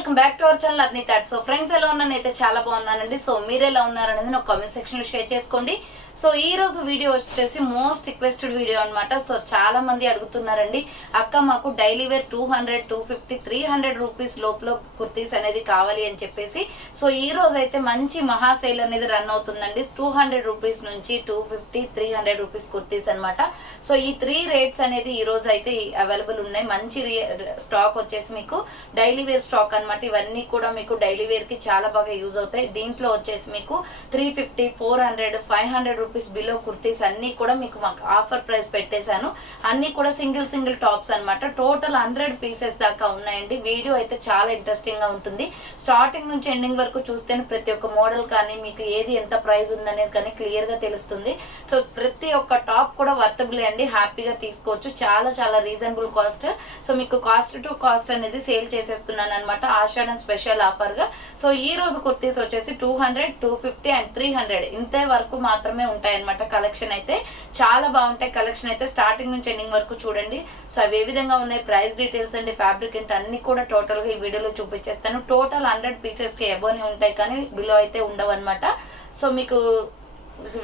Welcome back to our channel Arni thoughts. So friends ఎలా ఉన్నాను అయితే చాలా బాగున్నానండి. సో మీరు ఎలా ఉన్నారనేది నాకు కామెంట్ సెక్షన్ లో షేర్ చేసుకోండి. సో ఈ రోజు వీడియో వచ్చేసి మోస్ట్ రిక్వెస్టెడ్ వీడియో అనమాట. సో చాలా మంది అడుగుతున్నారండి, అక్క మాకు డైలీ వేర్ 200, 250, 300 రూపీస్ లోపల కుర్తీస్ అనేది కావాలి అని చెప్పేసి. సో ఈ రోజు అయితే మంచి మహా సేల్ అనేది రన్ అవుతుందండి. 200 రూపీస్ నుంచి 250, 300 రూపీస్ కుర్తీస్ అనమాట. సో ఈ 3 రేట్స్ అనేది ఈ రోజు అయితే అవైలబుల్ ఉన్నాయి. మంచి స్టాక్ వచ్చేసి మీకు డైలీ వేర్ స్టాక్ అనమాట. ఇవన్నీ కూడా మీకు డైలీ వేర్ కి చాలా బాగా యూజ్ అవుతాయి. దీంట్లో వచ్చేసి మీకు 350, 400, 500 రూపీస్ బిలో కుర్తీస్ అన్ని కూడా మీకు మాకు ఆఫర్ ప్రైస్ పెట్టేశాను. అన్ని కూడా సింగిల్ టాప్స్ అనమాట. టోటల్ 100 పీసెస్ దాకా ఉన్నాయండి. వీడియో అయితే చాలా ఇంట్రెస్టింగ్ గా ఉంటుంది. స్టార్టింగ్ నుంచి ఎండింగ్ వరకు చూస్తేనే ప్రతి ఒక్క మోడల్ కానీ మీకు ఏది ఎంత ప్రైస్ ఉందనేది కానీ క్లియర్ గా తెలుస్తుంది. సో ప్రతి ఒక్క టాప్ కూడా వర్తబుల్ అండి, హ్యాపీగా తీసుకోవచ్చు. చాలా రీజనబుల్ కాస్ట్. సో మీకు కాస్ట్ టు కాస్ట్ అనేది సేల్ చేసేస్తున్నాను అనమాట, ఆషాఢం స్పెషల్ ఆఫర్ గా. సో ఈ రోజు కుర్తీస్ వచ్చేసి 200, 250 అండ్ 300 ఇంతే వరకు మాత్రమే ఉంటాయి అనమాట. కలెక్షన్ అయితే చాలా బాగుంటాయి. కలెక్షన్ అయితే స్టార్టింగ్ నుంచి ఎండింగ్ వరకు చూడండి. సో అవి ఏ విధంగా ఉన్నాయి, ప్రైస్ డీటెయిల్స్ అండి, ఫ్యాబ్రిక్ ఏంటి అన్ని కూడా టోటల్ గా ఈ వీడియోలో చూపించేస్తాను. టోటల్ 100 పీసెస్ కి అబోనే ఉంటాయి కానీ బిలో అయితే ఉండవు అనమాట. సో మీకు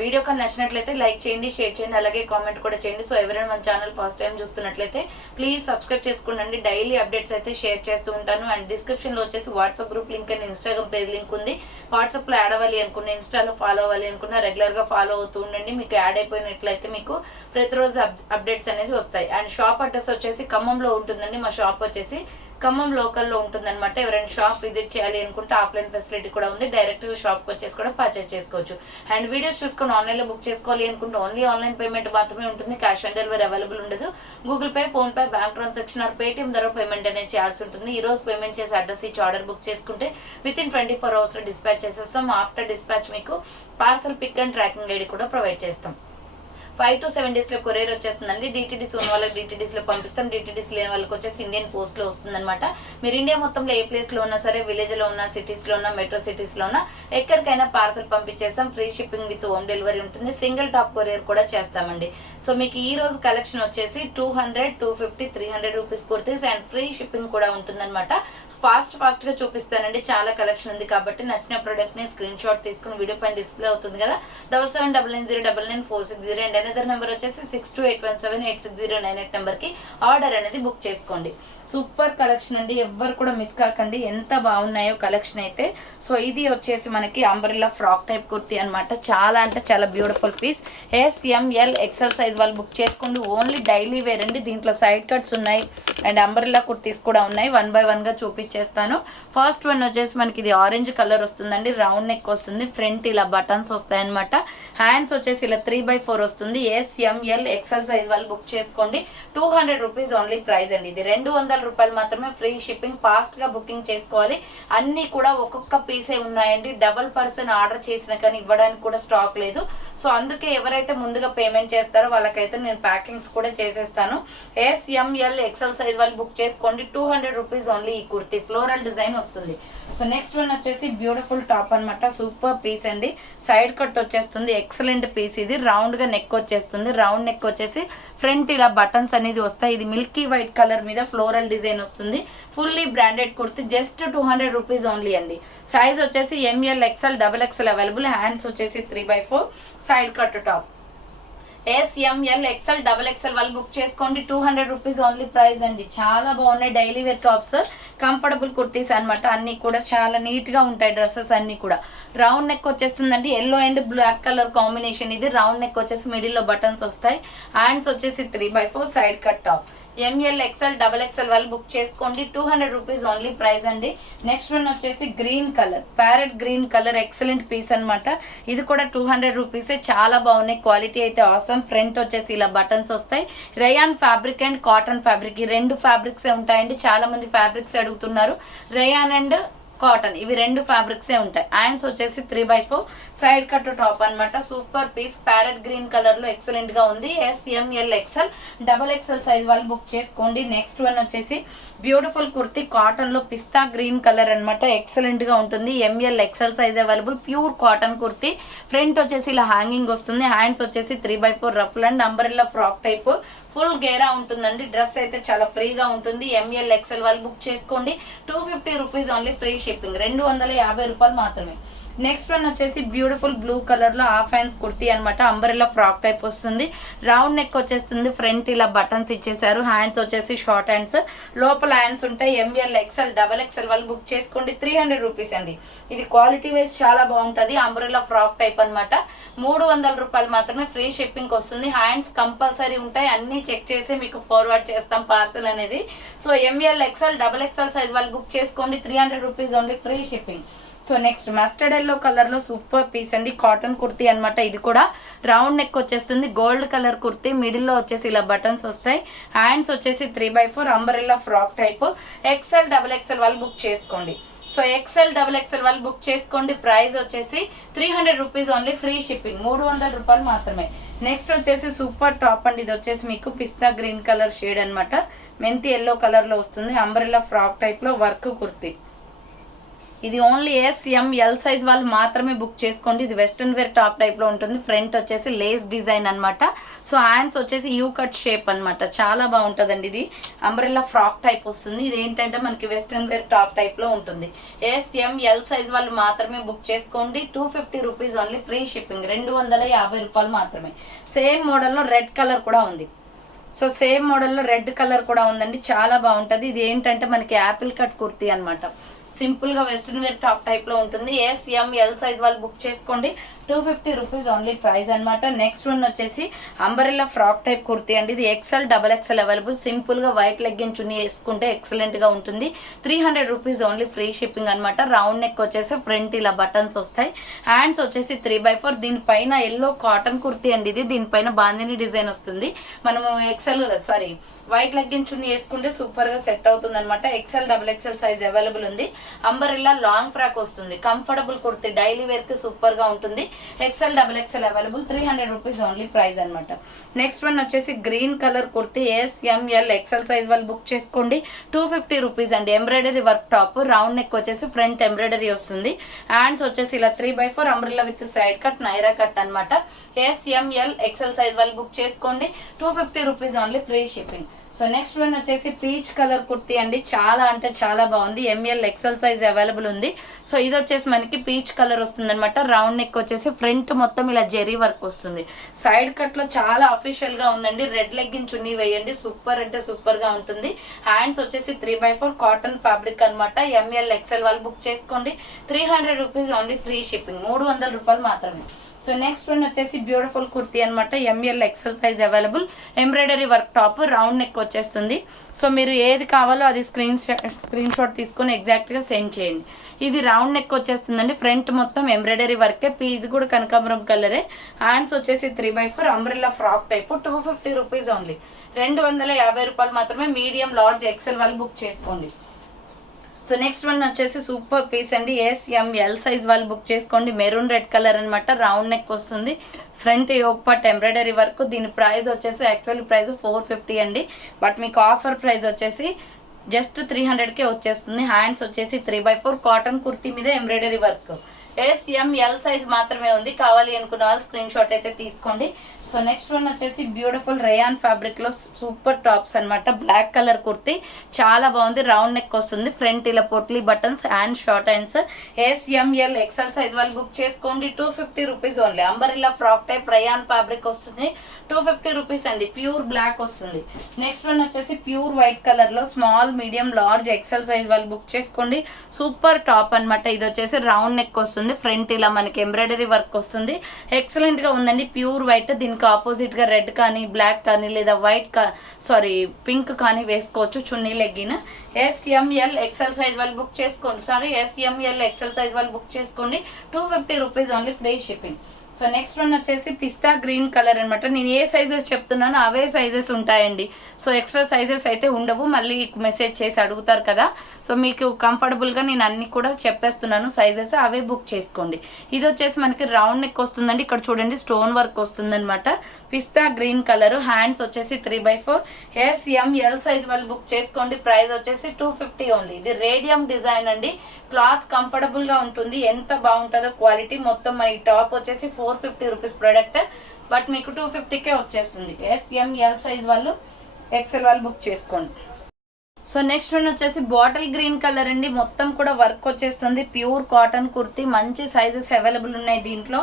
వీడియో కానీ నచ్చినట్లయితే లైక్ చేయండి, షేర్ చేయండి, అలాగే కామెంట్ కూడా చేయండి. సో ఎవరైనా మన ఛానల్ ఫస్ట్ టైం చూస్తున్నట్లయితే ప్లీజ్ సబ్స్క్రైబ్ చేసుకోండి. డైలీ అప్డేట్స్ అయితే షేర్ చేస్తూ ఉంటాను. అండ్ డిస్క్రిప్షన్ లో వచ్చేసి WhatsApp group link and Instagram page link ఉంది. వాట్సాప్ లో యాడ్ అవ్వాలి అనుకున్న, ఇన్స్టాలో ఫాలో అవ్వాలి అనుకున్న రెగ్యులర్ గా ఫాలో అవుతూ ఉండండి. మీకు యాడ్ అయిపోయినట్లయితే మీకు ప్రతిరోజు అప్డేట్స్ అనేది వస్తాయి. అండ్ షాప్ అడ్రస్ వచ్చేసి ఖమ్మంలో ఉంటుందండి. మా షాప్ వచ్చేసి ఖమ్మం లోకల్లో ఉంటుంది అనమాట. ఎవరైనా షాప్ విజిట్ చేయాలి అనుకుంటే ఆఫ్లైన్ ఫెసిలిటీ కూడా ఉంది. డైరెక్ట్ షాప్కి వచ్చేసి కూడా పర్చేస్ చేసుకోవచ్చు. అండ్ వీడియోస్ చూసుకొని ఆన్లైన్లో బుక్ చేసుకోవాలి అనుకుంటే ఓన్లీ ఆన్లైన్ పేమెంట్ మాత్రమే ఉంటుంది. క్యాష్ ఆన్ డెలివరీ అవైలబుల్ ఉండదు. Google Pay, PhonePe, bank transaction or Paytm ద్వారా పేమెంట్ అనేది చేయాల్సి ఉంటుంది. ఈ రోజు పేమెంట్ చేసి అడ్రస్ ఇచ్చి ఆర్డర్ బుక్ చేసుకుంటే వితిన్ 24 hours లో డిస్పాచ్ చేసేస్తాం. ఆఫ్టర్ డిస్పాచ్ మీకు parcel pick and tracking ID కూడా ప్రొవైడ్ చేస్తాం. 5 to 7 days లో కొరియర్ వచ్చేస్తుందండి. డిటిడిసి ఉన్న వాళ్ళకి డిటిడిసిలో పంపిస్తాం. డిటిడిసి లేని వాళ్ళకి వచ్చేసి ఇండియన్ పోస్ట్ లో వస్తుందన్నమాట. మీరు ఇండియా మొత్తంలో ఏ ప్లేస్ లో ఉన్నా సరే, విలేజ్ లో ఉన్నా, సిటీస్ లో ఉన్నా, మెట్రో సిటీస్ లో ఉన్నా, ఎక్కడికైనా పార్సల్ పంపించేస్తాం. Free shipping with home delivery ఉంటుంది. సింగిల్ టాప్ కొరియర్ కూడా చేస్తామండి. సో మీకు ఈ రోజు కలెక్షన్ వచ్చేసి 200, 250, 300 rupees kurtis and free shipping కూడా ఉంటుందన్నమాట. ఫాస్ట్ గా చూపిస్తానండి. చాలా కలెక్షన్ ఉంది కాబట్టి నచ్చిన ప్రోడక్ట్ ని స్క్రీన్ షాట్ తీసుకుని వీడియో పైన డిస్ప్లే అవుతుంది కదా, 7799099460 అండ్ అనదర్ నెంబర్ వచ్చేసి 6281786098 నెంబర్ కి ఆర్డర్ అనేది బుక్ చేసుకోండి. సూపర్ కలెక్షన్ అండి, ఎవ్వరు కూడా మిస్ కాకండి. ఎంత బాగున్నాయో కలెక్షన్ అయితే. సో ఇది వచ్చేసి మనకి అంబ్రెల్లా ఫ్రాక్ టైప్ కుర్తీ అనమాట. చాలా అంటే చాలా beautiful piece. SML XL size వాళ్ళు బుక్ చేసుకోండి. ఓన్లీ డైలీ వేర్ అండి. దీంట్లో సైడ్ కట్స్ ఉన్నాయి అండ్ అంబ్రెల్లా కుర్తీస్ కూడా ఉన్నాయి. 1 by 1 గా చూపించేస్తాను. ఫస్ట్ వన్ వచ్చేసి మనకి ఇది ఆరెంజ్ కలర్ వస్తుందండి. రౌండ్ నెక్ వస్తుంది. ఫ్రంట్ ఇలా బటన్స్ వస్తాయి అనమాట. హ్యాండ్స్ వచ్చేసి ఇలా 3/4 వస్తుంది. SML XL సైజ్ వాళ్ళు బుక్ చేసుకోండి. 200 రూపీస్ ఓన్లీ ప్రైస్ అండి. ఇది 200 రూపాయలు మాత్రమే. Free shipping. ఫాస్ట్ గా బుకింగ్ చేసుకోవాలి. అన్ని కూడా ఒక్కొక్క పీసే ఉన్నాయండి. డబల్ పర్సన్ ఆర్డర్ చేసిన కానీ ఇవ్వడానికి కూడా స్టాక్ లేదు. సో అందుకే ఎవరైతే ముందుగా పేమెంట్ చేస్తారో వాళ్ళకైతే నేను ప్యాకింగ్స్ కూడా చేసేస్తాను. SML XL సైజ్ వాళ్ళు బుక్ చేసుకోండి. 200 రూపీస్ ఓన్లీ. ఈ కుర్తీ ఫ్లోరల్ డిజైన్ వస్తుంది. సో నెక్స్ట్ వన్ వచ్చేసి బ్యూటిఫుల్ టాప్ అనమాట. సూపర్ పీస్ అండి. సైడ్ కట్ వచ్చేస్తుంది. ఎక్సలెంట్ పీస్ ఇది. రౌండ్ గా నెక్ వచ్చేస్తుంది. రౌండ్ నెక్ వచ్చేసి ఫ్రంట్ ఇలా బటన్స్ అనేది వస్తాయి. ఇది మిల్కీ వైట్ కలర్ మీద ఫ్లోరల్ డిజైన్ వస్తుంది. Fully branded kurti. Just 200 rupees only అండి. సైజ్ వచ్చేసి ML XL XXL available. Hands వచ్చేసి 3/4. Side cut top. SML XL XXL వాళ్ళు బుక్ చేసుకోండి. 200 రూపీస్ ఓన్లీ ప్రైస్ అండి. చాలా బాగున్నాయి daily wear tops. Comfortable kurtis అనమాట. అన్ని కూడా చాలా నీట్ గా ఉంటాయి డ్రెస్సెస్ అన్ని కూడా. రౌండ్ నెక్ వచ్చేస్తుందండి. Yellow and black colour combination ఇది. రౌండ్ నెక్ వచ్చేసి మిడిల్ లో బటన్స్ వస్తాయి. హ్యాండ్స్ వచ్చేసి 3/4. Side cut top. ML XL XXL వాళ్ళు బుక్ చేసుకోండి. 200 రూపీస్ ఓన్లీ ప్రైస్ అండి. నెక్స్ట్ వన్ వచ్చేసి green colour, parrot green colour. Excellent piece అనమాట. ఇది కూడా 200 రూపీసే. చాలా బాగున్నాయి. క్వాలిటీ అయితే ఆసమ్. ఫ్రంట్ వచ్చేసి ఇలా బటన్స్ వస్తాయి. Rayon fabric and cotton fabric, ఈ 2 ఫ్యాబ్రిక్స్ ఉంటాయండి. చాలా మంది ఫ్యాబ్రిక్స్ అడుగుతున్నారు. రేయాన్ అండ్ కాటన్ ఇవి 2 ఫ్యాబ్రిక్సే ఉంటాయి. హ్యాండ్స్ వచ్చేసి 3/4. సైడ్ కట్ టాప్ అనమాట. Super piece. Parrot green colour లో ఎక్సలెంట్ గా ఉంది. SML XL XXL సైజ్ వాళ్ళు బుక్ చేసుకోండి. నెక్స్ట్ వన్ వచ్చేసి బ్యూటిఫుల్ కుర్తీ. కాటన్ లో పిస్తా గ్రీన్ కలర్ అనమాట. ఎక్సలెంట్ గా ఉంటుంది. ML XL size available. Pure cotton kurti. Front వచ్చేసి ఇలా హ్యాంగింగ్ వస్తుంది. హ్యాండ్స్ వచ్చేసి 3/4 ruff and umbrella frock type. Full గేరా ఉంటుందండి. డ్రెస్ అయితే చాలా ఫ్రీగా ఉంటుంది. ఎంఎల్ ఎక్సెల్ వాళ్ళు బుక్ చేసుకోండి. 250 రూపీస్ ఓన్లీ, ఫ్రీ షిప్పింగ్, 250 రూపాయలు మాత్రమే. నెక్స్ట్ వన్ వచ్చేసి బ్యూటిఫుల్ బ్లూ కలర్ లో హాఫ్ హ్యాండ్స్ కుర్తీ అనమాట. అంబ్రెల్లా ఫ్రాక్ టైప్ వస్తుంది. రౌండ్ నెక్ వచ్చేస్తుంది. ఫ్రంట్ ఇలా బటన్స్ ఇచ్చేసారు. హ్యాండ్స్ వచ్చేసి షార్ట్ హ్యాండ్స్, లోపల హ్యాండ్స్ ఉంటాయి. ఎంఎల్ ఎక్సెల్ డబల్ ఎక్సెల్ వాళ్ళు బుక్ చేసుకోండి. 300 రూపీస్ అండి. ఇది క్వాలిటీ వైజ్ చాలా బాగుంటుంది. అంబ్రెల్లా ఫ్రాక్ టైప్ అనమాట. 300 రూపాయలు మాత్రమే, ఫ్రీ షిప్పింగ్ వస్తుంది. హ్యాండ్స్ కంపల్సరీ ఉంటాయి. అన్ని చెక్ చేసి మీకు ఫార్వర్డ్ చేస్తాం పార్సల్ అనేది. So M L XL double XL size వాళ్ళు బుక్ చేసుకోండి. 300 rupees only, free shipping. So next mustard yellow colour లో సూపర్ పీస్ అండి. కాటన్ కుర్తీ అనమాట. ఇది కూడా రౌండ్ నెక్ వచ్చేస్తుంది. గోల్డ్ కలర్ కుర్తీ, మిడిల్ లో వచ్చేసి ఇలా బటన్స్ వస్తాయి. హ్యాండ్స్ వచ్చేసి 3/4 umbrella frock type. XL double XL వాళ్ళు బుక్ చేసుకోండి. సో ఎక్సెల్ డబల్ ఎక్సెల్ వాళ్ళు బుక్ చేసుకోండి. ప్రైస్ వచ్చేసి 300 రూపీస్ ఓన్లీ, ఫ్రీ షిప్పింగ్, 300 రూపాయలు మాత్రమే. నెక్స్ట్ వచ్చేసి సూపర్ టాప్ అండి. ఇది వచ్చేసి మీకు పిస్తా గ్రీన్ కలర్ షేడ్ అనమాట. మెంతి ఎల్లో కలర్ లో వస్తుంది. అంబ్రెల్లా ఫ్రాక్ టైప్ లో వర్క్ కుర్తీ. ఇది ఓన్లీ ఎల్ సైజ్ వాళ్ళు మాత్రమే బుక్ చేసుకోండి. ఇది వెస్ట్రన్ వేర్ టాప్ టైప్ లో ఉంటుంది. ఫ్రంట్ వచ్చేసి లేస్ డిజైన్ అనమాట. సో హ్యాండ్స్ వచ్చేసి యూ కట్ షేప్ అనమాట. చాలా బాగుంటుందండి. ఇది అంబ్రెల్లా ఫ్రాక్ టైప్ వస్తుంది. ఇది ఏంటంటే మనకి వెస్ట్రన్ వేర్ టాప్ టైప్ లో ఉంటుంది. ఎల్ సైజ్ వాళ్ళు మాత్రమే బుక్ చేసుకోండి. 250 రూపీస్ ఓన్లీ, ఫ్రీ షిప్పింగ్, 250 రూపాయలు మాత్రమే. సేమ్ మోడల్లో రెడ్ కలర్ కూడా ఉంది. సో సేమ్ మోడల్లో రెడ్ కలర్ కూడా ఉందండి. చాలా బాగుంటుంది. ఇది ఏంటంటే మనకి యాపిల్ కట్ కుర్తీ అనమాట. సింపుల్ గా వెస్ట్రన్ వేర్ టాప్ టైప్ లో ఉంటుంది. ఎల్ సైజ్ వాళ్ళు బుక్ చేసుకోండి. 250 రూపీస్ ఓన్లీ ప్రైస్ అనమాట. నెక్స్ట్ వన్ వచ్చేసి అంబరెల్లా ఫ్రాక్ టైప్ కుర్తీ అండి. ఇది XL double XL available. Simple గా వైట్ లెగ్గిన్ చున్నీ వేసుకుంటే ఎక్సలెంట్ గా ఉంటుంది. 300 రూపీస్ ఓన్లీ, ఫ్రీ షిప్పింగ్ అనమాట. రౌండ్ నెక్ వచ్చేసి ఫ్రంట్ ఇలా బటన్స్ వస్తాయి. హ్యాండ్స్ వచ్చేసి 3/4. దీనిపైన ఎల్లో కాటన్ కుర్తీ అండి. ఇది దీనిపైన బాందిని డిజైన్ వస్తుంది. మనము వైట్ లెగ్గిన్ చున్నీ వేసుకుంటే సూపర్ గా సెట్ అవుతుంది అనమాట. XL double XL size available ఉంది. అంబరెల్లా లాంగ్ ఫ్రాక్ వస్తుంది. కంఫర్టబుల్ కుర్తీ, డైలీ వేర్ కి సూపర్ గా ఉంటుంది. XL double XL available. 300 rupees only price అనమాట. నెక్స్ట్ వన్ వచ్చేసి green colour kurti. L XL size వాళ్ళు బుక్ చేసుకోండి. 250 రూపీస్ అండి. Embroidery work top, round neck వచ్చేసి ఫ్రంట్ ఎంబ్రాయిడరీ వస్తుంది. హ్యాండ్స్ వచ్చేసి ఇలా 3/4 umbrella with side cut, Naira cut అనమాట. ఎల్ ఎక్సెల్ సైజ్ వాళ్ళు బుక్ చేసుకోండి. 250 rupees only, free shipping. So next one వచ్చేసి పీచ్ కలర్ కుర్తీ అండి. చాలా అంటే చాలా బాగుంది. ఎంఎల్ ఎక్సెల్ సైజ్ అవైలబుల్ ఉంది. సో ఇది వచ్చేసి మనకి పీచ్ కలర్ వస్తుంది అనమాట. రౌండ్ నెక్ వచ్చేసి ఫ్రంట్ మొత్తం ఇలా జెరీ వర్క్ వస్తుంది. సైడ్ కట్ లో చాలా అఫీషియల్ గా ఉందండి. రెడ్ లెగ్గిన్ చున్నీ వేయండి, సూపర్ అంటే సూపర్ గా ఉంటుంది. హ్యాండ్స్ వచ్చేసి 3/4 కాటన్ ఫ్యాబ్రిక్ అనమాట. ఎంఎల్ ఎక్సెల్ వాళ్ళు బుక్ చేసుకోండి. 300 రూపీస్ ఓన్లీ, ఫ్రీ షిప్పింగ్, 300 రూపాయలు మాత్రమే. సో నెక్స్ట్ వన్ వచ్చేసి బ్యూటిఫుల్ కుర్తీ అనమాట. M L XL size available. Embroidery work top, round neck వచ్చేస్తుంది. సో మీరు ఏది కావాలో అది స్క్రీన్ షాట్ తీసుకొని ఎగ్జాక్ట్గా సెండ్ చేయండి. ఇది రౌండ్ నెక్ వచ్చేస్తుందండి. ఫ్రంట్ మొత్తం ఎంబ్రాయిడరీ వర్కే. ఇది కూడా కనకాంబరం కలరే. హ్యాండ్స్ వచ్చేసి 3/4 umbrella frock type. 250 rupees only, 250 రూపాయలు మాత్రమే. మీడియం, లార్జ్, ఎక్సెల్ వాళ్ళు బుక్ చేసుకోండి. సో నెక్స్ట్ వన్ వచ్చేసి సూపర్ పీస్ అండి. ఎల్ సైజ్ వాళ్ళు బుక్ చేసుకోండి. మెరూన్ రెడ్ కలర్ అనమాట. రౌండ్ నెక్ వస్తుంది. Front yoke part embroidery work. దీని ప్రైస్ వచ్చేసి యాక్చువల్ ప్రైస్ 450 అండి. బట్ మీకు ఆఫర్ ప్రైస్ వచ్చేసి జస్ట్ 300కే వచ్చేస్తుంది. హ్యాండ్స్ వచ్చేసి 3/4 కాటన్ కుర్తీ మీద ఎంబ్రాయిడరీ వర్క్. ఎల్ సైజ్ మాత్రమే ఉంది. కావాలి అనుకున్న వాళ్ళు స్క్రీన్ షాట్ అయితే తీసుకోండి. సో నెక్స్ట్ వన్ వచ్చేసి బ్యూటిఫుల్ రేయాన్ ఫ్యాబ్రిక్ లో సూపర్ టాప్స్ అనమాట. బ్లాక్ కలర్ కుర్తీ చాలా బాగుంది. రౌండ్ నెక్ వస్తుంది. ఫ్రంట్ ఇలా పొట్లీ buttons, hand short hands. L XL size వాళ్ళు బుక్ చేసుకోండి. 250 rupees only. Umbrella frock type rayon fabric వస్తుంది. 250 రూపీస్ అండి. ప్యూర్ బ్లాక్ వస్తుంది. నెక్స్ట్ వన్ వచ్చేసి ప్యూర్ వైట్ కలర్ లో small, medium, large, XL size వాళ్ళు బుక్ చేసుకోండి. సూపర్ టాప్ అనమాట. ఇది వచ్చేసి రౌండ్ నెక్ వస్తుంది. ఫ్రంట్ ఇలా మనకి ఎంబ్రాయిడరీ వర్క్ వస్తుంది. ఎక్సలెంట్ గా ఉందండి. Pure white. దీనికి ఆపోజిట్ గా రెడ్ కానీ, బ్లాక్ కానీ, లేదా వైట్ పింక్ కానీ వేసుకోవచ్చు. చున్నీ లెగ్గిన. ఎల్ ఎక్సెల్ సైజ్ వాళ్ళు బుక్ చేసుకోండి. ఎల్ ఎక్సెల్ సైజ్ వాళ్ళు బుక్ చేసుకోండి. 250 rupees only, free shipping. So next one వచ్చేసి పిస్తా గ్రీన్ కలర్ అనమాట. నేను ఏ సైజెస్ చెప్తున్నానో అవే సైజెస్ ఉంటాయండి. సో ఎక్స్ట్రా సైజెస్ అయితే ఉండవు. మళ్ళీ మెసేజ్ చేసి అడుగుతారు కదా. సో మీకు కంఫర్టబుల్గా నేను అన్ని కూడా చెప్పేస్తున్నాను. సైజెస్ అవే బుక్ చేసుకోండి. ఇది వచ్చేసి మనకి రౌండ్ నెక్ వస్తుందండి. ఇక్కడ చూడండి స్టోన్ వర్క్ వస్తుందన్నమాట. పిస్తా గ్రీన్ కలర్. హ్యాండ్స్ వచ్చేసి 3/4. ఎల్ సైజ్ వాళ్ళు బుక్ చేసుకోండి. ప్రైస్ వచ్చేసి 250 ఓన్లీ. ఇది రేడియం డిజైన్ అండి. క్లాత్ కంఫర్టబుల్ గా ఉంటుంది. ఎంత బాగుంటుందో క్వాలిటీ. మొత్తం మన టాప్ వచ్చేసి 450 రూపీస్ ప్రోడక్ట్. బట్ మీకు 250కే వచ్చేస్తుంది. ఎల్ సైజ్ వాళ్ళు ఎక్సెల్ వాళ్ళు బుక్ చేసుకోండి. సో నెక్స్ట్ వన్ వచ్చేసి బాటిల్ గ్రీన్ కలర్ అండి, మొత్తం కూడా వర్క్ వచ్చేస్తుంది. ప్యూర్ కాటన్ కుర్తీ, మంచి సైజెస్ అవైలబుల్ ఉన్నాయి దీంట్లో.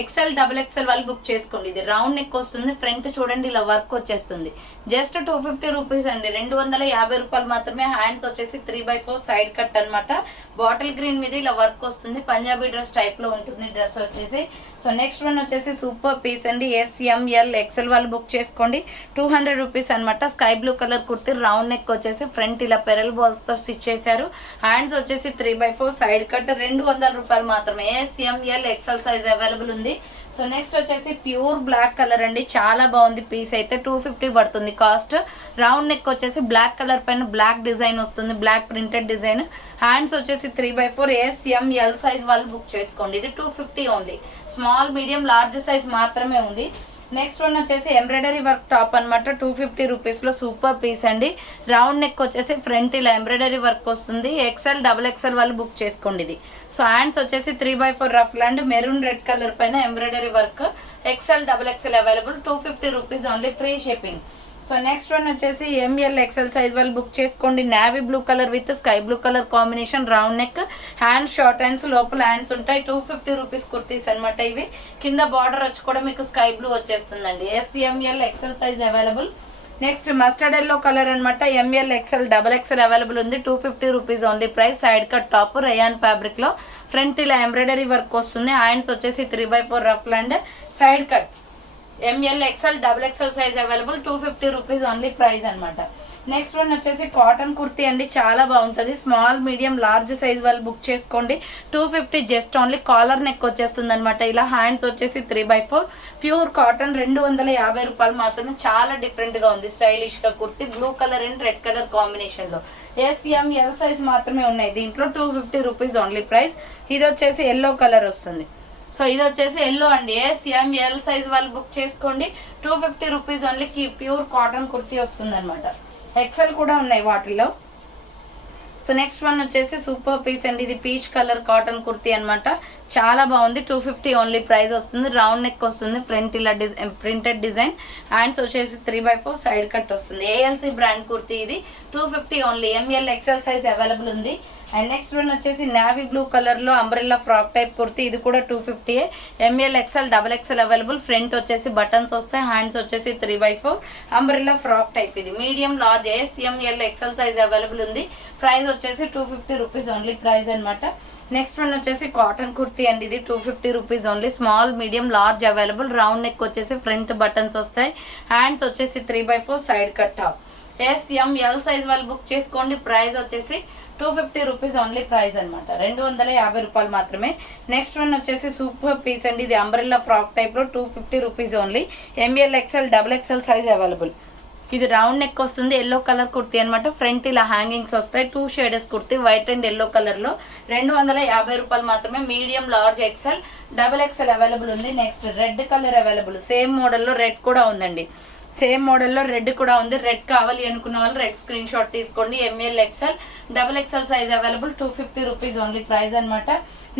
ఎక్సెల్ డబుల్ ఎక్సెల్ వాళ్ళు బుక్ చేసుకోండి. ఇది రౌండ్ నెక్ వస్తుంది, ఫ్రంట్ చూడండి ఇలా వర్క్ వచ్చేస్తుంది. జస్ట్ 250 రూపీస్ అండి, 250 రూపాయలు మాత్రమే. హ్యాండ్స్ వచ్చేసి 3/4 సైడ్ కట్ అనమాట. బాటిల్ గ్రీన్ మీద ఇలా వర్క్ వస్తుంది, పంజాబీ డ్రెస్ టైప్ లో ఉంటుంది డ్రెస్ వచ్చేసి. సో నెక్స్ట్ వన్ వచ్చేసి సూపర్ పీస్ అండి, SML ఎక్సెల్ వాళ్ళు బుక్ చేసుకోండి. 200 రూపీస్ అనమాట. Sky blue colour kurti, round neck వచ్చేసి ఫ్రంట్ ఇలా పెరల్ బాల్స్ తో స్టిచ్ చేశారు. హ్యాండ్స్ వచ్చేసి 3/4 సైడ్ కట్, 200 రూపాయలు మాత్రమే. SML ఎక్సెల్ సైజ్ అవైలబుల్ ఉంది. సో నెక్స్ట్ వచ్చేసి ప్యూర్ బ్లాక్ కలర్ అండి, చాలా బాగుంది పీస్ అయితే. 250 పడుతుంది కాస్ట్. రౌండ్ నెక్ వచ్చేసి బ్లాక్ కలర్ పైన బ్లాక్ డిజైన్ వస్తుంది, బ్లాక్ ప్రింటెడ్ డిజైన్. హ్యాండ్స్ వచ్చేసి 3/4 SML సైజ్ వాళ్ళు బుక్ చేసుకోండి. ఇది 250 only. Small medium large size మాత్రమే ఉంది. నెక్స్ట్ వన్ వచ్చేసి ఎంబ్రాయిడరీ వర్క్ టాప్ అనమాట. 250 రూపీస్లో సూపర్ పీస్ అండి. రౌండ్ నెక్ వచ్చేసి ఫ్రంట్ ఇలా ఎంబ్రాయిడరీ వర్క్ వస్తుంది. ఎక్సెల్ డబుల్ ఎక్సెల్ వాళ్ళు బుక్ చేసుకోండి ఇది. సో హ్యాండ్స్ వచ్చేసి 3/4 రఫ్ ల్యాండ్ మెరూన్ రెడ్ కలర్ పైన embroidery work. XL double XL available. 250 rupees only, free shipping. So next one వచ్చేసి ML ఎక్సెల్ సైజ్ వాళ్ళు బుక్ చేసుకోండి. Navy blue colour with sky blue colour combination, round neck, hands short hands, లోపల hands ఉంటాయి. 250 rupees kurtis అనమాట ఇవి. కింద border వచ్చి కూడా మీకు స్కై బ్లూ వచ్చేస్తుందండి. SML XL size available. Next mustard yellow colour అనమాట. ML XL double XL available ఉంది. 250 rupees only price. Side cut top rayon fabric లో, ఫ్రంట్ ఇలా ఎంబ్రాయిడరీ వర్క్ వస్తుంది. హ్యాండ్స్ వచ్చేసి 3/4 రఫ్ ల్యాండ్, side cut. ML XL double XL size available. 250 rupees only price అనమాట. Next one వచ్చేసి cotton kurti అండి, చాలా బాగుంటుంది. స్మాల్ మీడియం లార్జ్ సైజ్ వాళ్ళు బుక్ చేసుకోండి. 250 జస్ట్ ఓన్లీ. కాలర్ నెక్ వచ్చేస్తుంది అనమాట ఇలా. హ్యాండ్స్ వచ్చేసి 3/4 ప్యూర్ కాటన్, 250 రూపాయలు మాత్రమే. చాలా డిఫరెంట్ గా ఉంది, స్టైలిష్ గా kurti. Blue colour and red colour combination లో. SML సైజ్ మాత్రమే ఉన్నాయి దీంట్లో. 250 రూపీస్ ఓన్లీ ప్రైస్. ఇది వచ్చేసి ఎల్లో కలర్ వస్తుంది. సో ఇది వచ్చేసి ఎల్లో అండి. SML సైజ్ వాళ్ళు బుక్ చేసుకోండి. 250 rupees only. Pure cotton kurti వస్తుంది అనమాట. ఎక్సెల్ కూడా ఉన్నాయి వాటిల్లో. సో నెక్స్ట్ వన్ వచ్చేసి సూపర్ పీస్ అండి, ఇది పీచ్ కలర్ కాటన్ కుర్తీ అనమాట. చాలా బాగుంది. 250 ఓన్లీ ప్రైస్ వస్తుంది. రౌండ్ నెక్ వస్తుంది, ఫ్రంట్ ఇలా ప్రింటెడ్ డిజైన్. హ్యాండ్స్ వచ్చేసి 3/4 సైడ్ కట్ వస్తుంది. ALC బ్రాండ్ కుర్తీ ఇది. 250 only. ML XL size available ఉంది. అండ్ నెక్స్ట్ వన్ వచ్చేసి నావీ బ్లూ కలర్ లో అంబ్రెల్లా ఫ్రాక్ టైప్ కుర్తీ. ఇది కూడా 250. ML XL double XL available. Front వచ్చేసి బటన్స్ వస్తాయి. హ్యాండ్స్ వచ్చేసి 3/4 అంబ్రెల్లా ఫ్రాక్ టైప్. ఇది medium large SML XL size available ఉంది. ప్రైస్ వచ్చేసి 250 రూపీస్ ఓన్లీ ప్రైస్ అనమాట. నెక్స్ట్ వన్ వచ్చేసి కాటన్ కుర్తీ అండి, ఇది 250 rupees only. Small medium large available. Round neck వచ్చేసి ఫ్రంట్ బటన్స్ వస్తాయి. హ్యాండ్స్ వచ్చేసి 3/4 side cut top. SML size వాళ్ళు బుక్ చేసుకోండి. ప్రైస్ వచ్చేసి 250 రూపీస్ ఓన్లీ ప్రైస్ అనమాట. 250 రూపాయలు మాత్రమే. నెక్స్ట్ వన్ వచ్చేసి సూపర్ పీస్ అండి, ఇది అంబ్రెల్లా ఫ్రాక్ టైప్ లో. 250 rupees only. ML XL double XL size available. ఇది రౌండ్ నెక్ వస్తుంది, ఎల్లో కలర్ కుర్తీ అనమాట. ఫ్రంట్ ఇలా హ్యాంగింగ్స్ వస్తాయి. 2 shades kurti, white and yellow colour లో. 250 రూపాయలు మాత్రమే. Medium large XL double XL available ఉంది. Next red colour available. Same మోడల్లో రెడ్ కూడా ఉందండి. సేమ్ మోడల్లో రెడ్ కూడా ఉంది. రెడ్ కావాలి అనుకున్న వాళ్ళు రెడ్ స్క్రీన్ షాట్ తీసుకోండి. ML XL double XL size available. 250 rupees only price అనమాట.